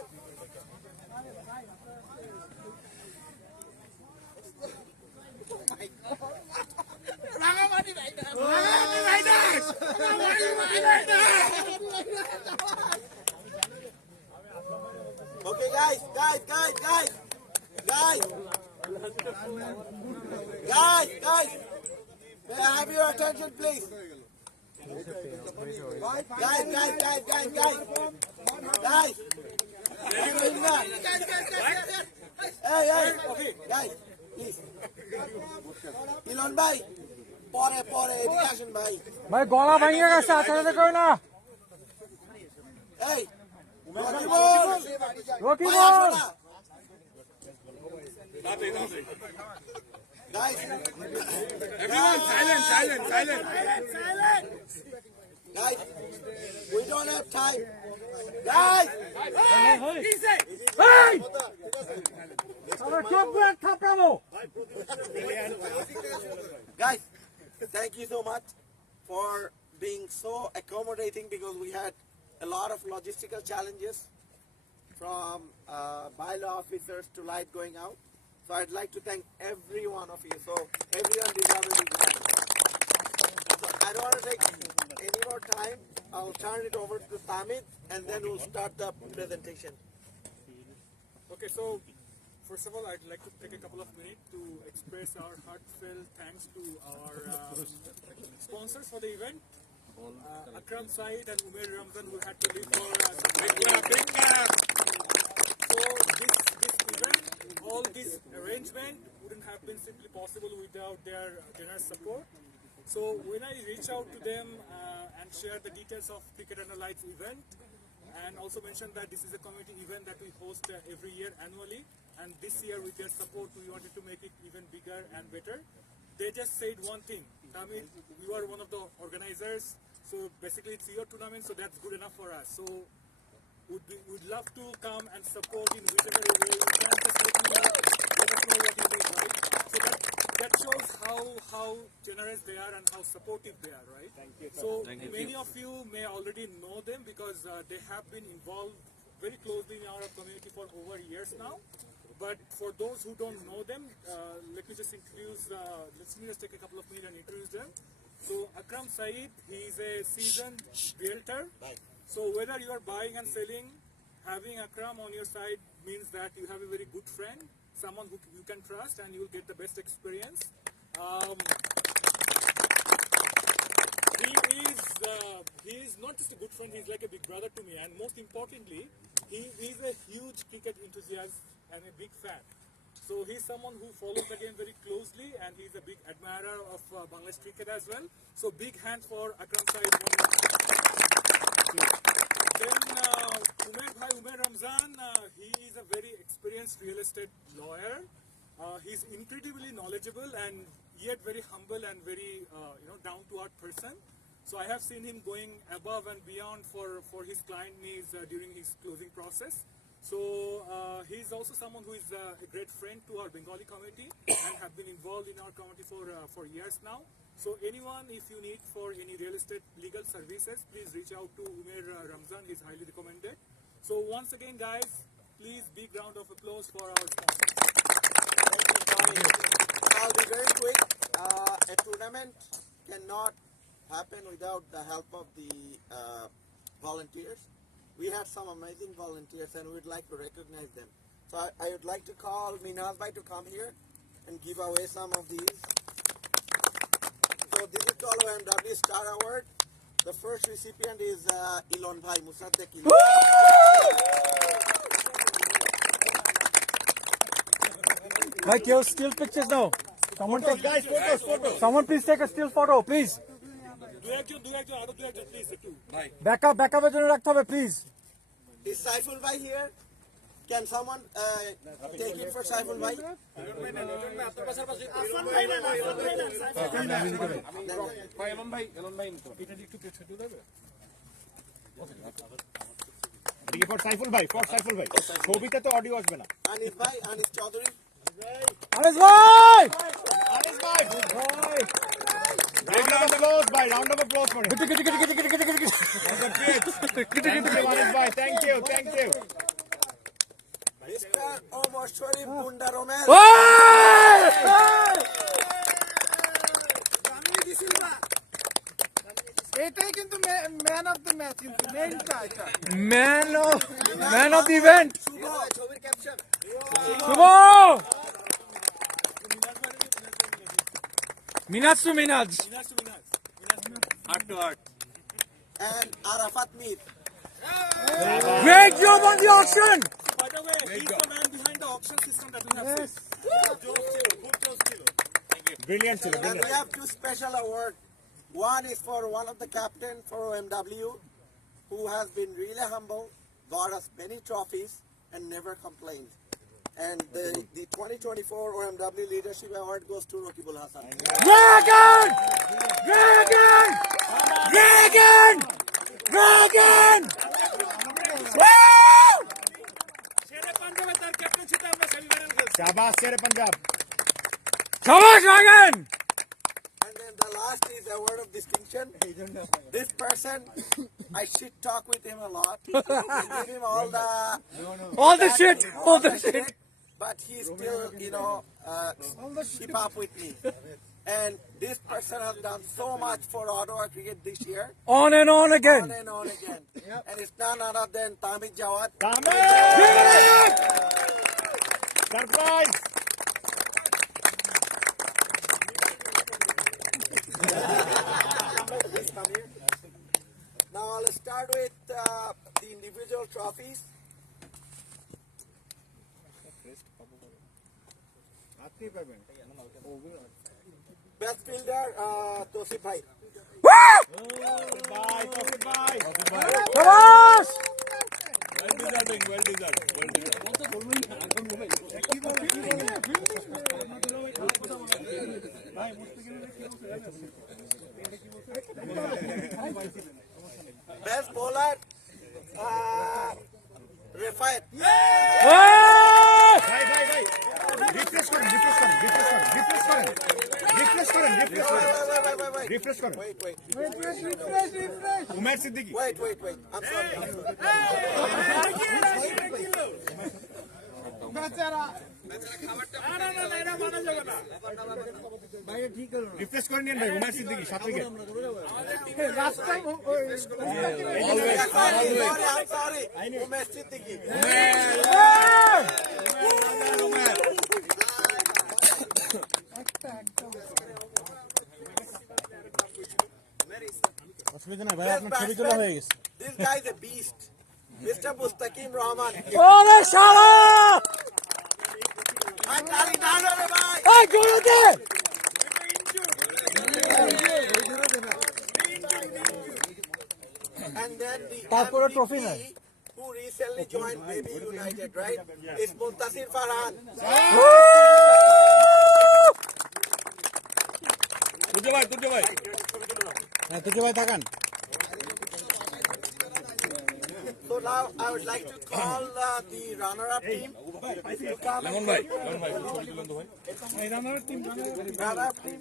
Okay, guys. Guys, may I have your attention, please? Guys. Hey, guys, please. Elon bhai, pore, education bhai. ভাই গলা ভেঙে গেছে আচারে কই না Hey, রকি bhai, বল আসো না। Guys, Everyone silent. guys, we don't have time. Guys, এই আরে চুপ করে থাপাবো guys, thank you so much for being so accommodating because we had a lot of logistical challenges from bylaw officers to light going out. So I'd like to thank every one of you. So everyone deserves a big round. So I don't want to take any more time. I'll turn it over to Tamit and then we'll start the presentation. Okay, so first of all, I'd like to take a couple of minutes to express our heartfelt thanks to our sponsors for the event, Akram Said and Umair Ramzan, who had to leave for big clap. So this event, all this arrangement wouldn't have been simply possible without their generous support. So when I reach out to them and share the details of Cricket and the Lights event, and also mention that this is a community event that we host every year annually, and this year with their support we wanted to make it even bigger and better. They just said one thing, Tamil, you are one of the organizers, so basically it's your tournament, so that's good enough for us. So would love to come and support in whichever way you can. Just let us know what you need, right? So that shows how generous they are and how supportive they are, right? Thank you. So many of you may already know them because they have been involved very closely in our community for over years now. But for those who don't know them, let me just introduce. Let me just take a couple of minutes and introduce them. So Akram Said, he is a seasoned realtor. So whether you are buying and selling, having Akram on your side means that you have a very good friend, someone who you can trust, and you will get the best experience. He is not just a good friend, he is like a big brother to me, and most importantly, he is a huge cricket enthusiast and a big fan. So he is someone who follows the game very closely, and he is a big admirer of Bangladesh cricket as well. So big hands for Akram Said. Then Umair Ramzan, he is a very experienced real estate lawyer. He is incredibly knowledgeable and yet very humble and very down to earth person. So I have seen him going above and beyond for his client needs during his closing process. So he is also someone who is a great friend to our Bengali community and have been involved in our community for years now. So anyone, if you need for any real estate legal services, please reach out to Umair Ramzan. He is highly recommended. So once again, guys, please big round of applause for our sponsors. I'll be very quick. A tournament cannot happen without the help of the volunteers. We had some amazing volunteers and we'd like to recognize them. So I would like to call Minaz Bhai to come here and give away some of these. So this is called OMW Star Award. The first recipient is Elon Bhai, Musaddek Elon. Mike, you still pictures now. Someone take, guys, photos. Someone please take a still photo, please. Backup এর জন্য রাখতে হবে, please. Is Saiful Bhai here? Can someone take it for Saiful Bhai? For Saiful Bhai. ছবিতে তো audio আসবে না। Anis Bhai, Anis Chaudhary. Anis bhai! Good boy. Big round of applause, bhai. Round of applause for him. Thank you, Anis bhai. Thank you. Mr. Omar Sharif Bunda Romel. এটাই কিন্তু man of the match, কিন্তু মেইনটা এটা Man of the event. ছবির caption. শুভ Minaj to Minaj. Heart to heart. And Arafat Meet. Great job on the auction. By the way, he's the man behind the auction system that we have seen. Brilliant, And we have two special awards. One is for one of the captain for OMW, who has been really humble, got us many trophies, and never complained. And the 2024 OMW Leadership Award goes to Rakibul Hassan. Dragon! Dragon! Dragon! Dragon! Woo! Shabash, Sher Punjab. Shabash, Dragon! And then the last is award of distinction. This person, I shit talk with him a lot. I give him all the shit. All the shit. But he still, keep up with me. And this person has done so much for Ottawa cricket this year. On and on again. On and on again. And it's none other than Tamid Jawad. Surprise! Please come here. Now I'll start with the individual trophies. Best fielder, Tosif Bhai. Bye, Tosif bhai. Shabash! Well deserving, well deserved. Best bowler, Rafat. Refresh karen. Wait. Umar Siddiqui. Wait. I'm sorry. Refresh karen niyan bhai, Umar Siddiqui 7 wicket. I'm sorry. Umesh Siddiqui. This guy is a beast. Mr. Mustaqim Rahman. Ole Shala! Hey, go there! And then the Corporate trophy MVP, who recently joined Baby United, right? Is Muntasir Farhan. Tujhe bhai. So now I would like to call the runner-up team to come. Lemon bhai. Runner-up team.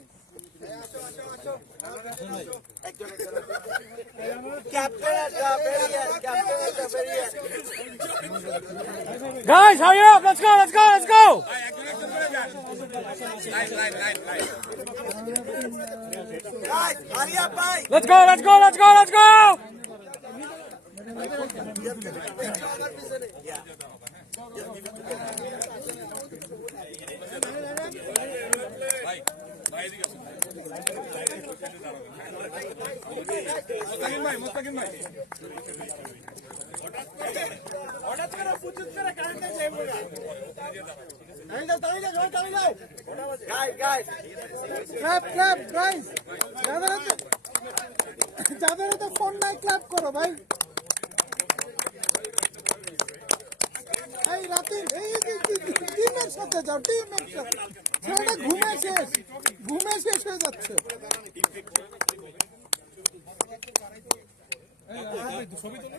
Captain at the very end. Guys, hurry up! Let's go! Guys, hurry up, bye. Let's go! Mustaqim bhai. Guys. Clap, guys. যাদের হাতে phone নাই clap করো ভাই। এই রাতে টিমের সাথে যাও, টিমের সাথে। ছেলেটা ঘুমে শেষ হয়ে যাচ্ছে।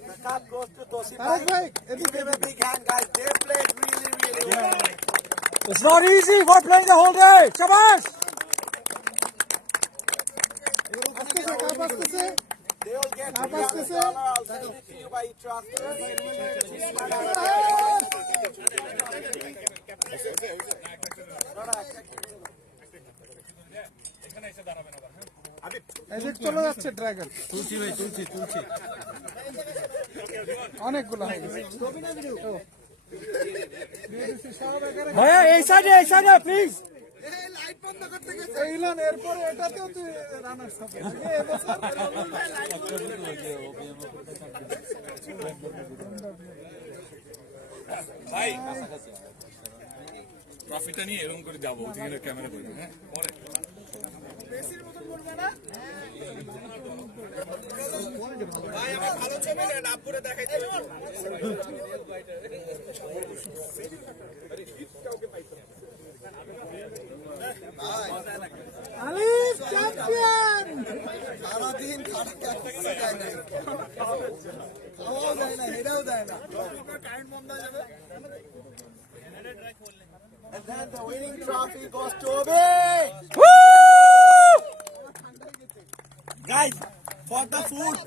The cup goes to Tosif Tarique ভাই, Give him a big hand, guys. They played really well. It's not easy for playing the whole day. Shabash! আসতেছে, কাপ আসতেছে। They will get Cup $300. আসতেছে। I'll send it to you by transfer. এদিক চলে যাচ্ছে dragon. তুলছি অনেকগুলো হয়ে গেছে। ভাইয়া এই সাইডে প্লিজ। ইলান এরপর এটাতেও তুই রানার্স আপ ভাই ট্রফিটা নিয়ে এরকম করে যাবো ওদিকে ক্যামেরা করবে হ্যাঁ পরে মেসির মতন করবে না ভাই আমার ভালো ছবি নেন আপুরে দেখাইতে আলিফ চ্যাম্পিয়ন সারাদিন খারাপ কিছু দেয় না খাওয়াও দেয় না হেরাও দেয় না কারেন্ট বন্ধ হয়ে যাবে And then the winning trophy goes to Obi! Guys, for the food,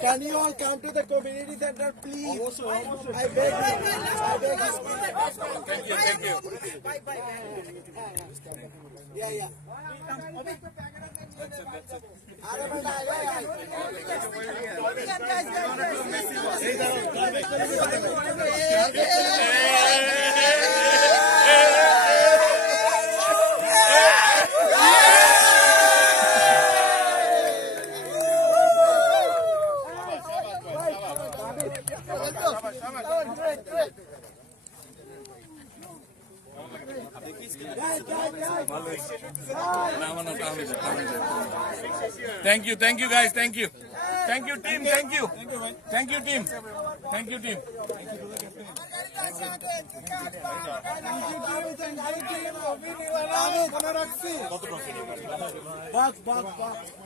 can you all come to the community center, please? I beg you. I beg you. Thank you, thank you. Bye, bye. Yeah, yeah. Thank you guys, thank you. Thank you team, thank you. Thank you team. Thank you team.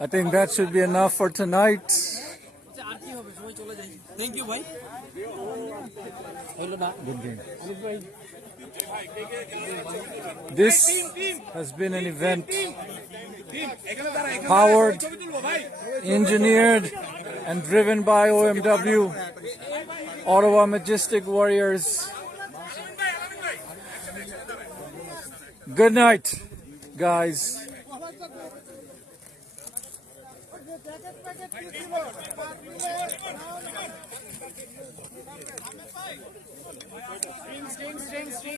I think that should be enough for tonight. Thank you, bhai. Good game. This has been an event powered, engineered, and driven by OMW, Ottawa Majestic Warriors. Good night, guys. Packet কি ছিল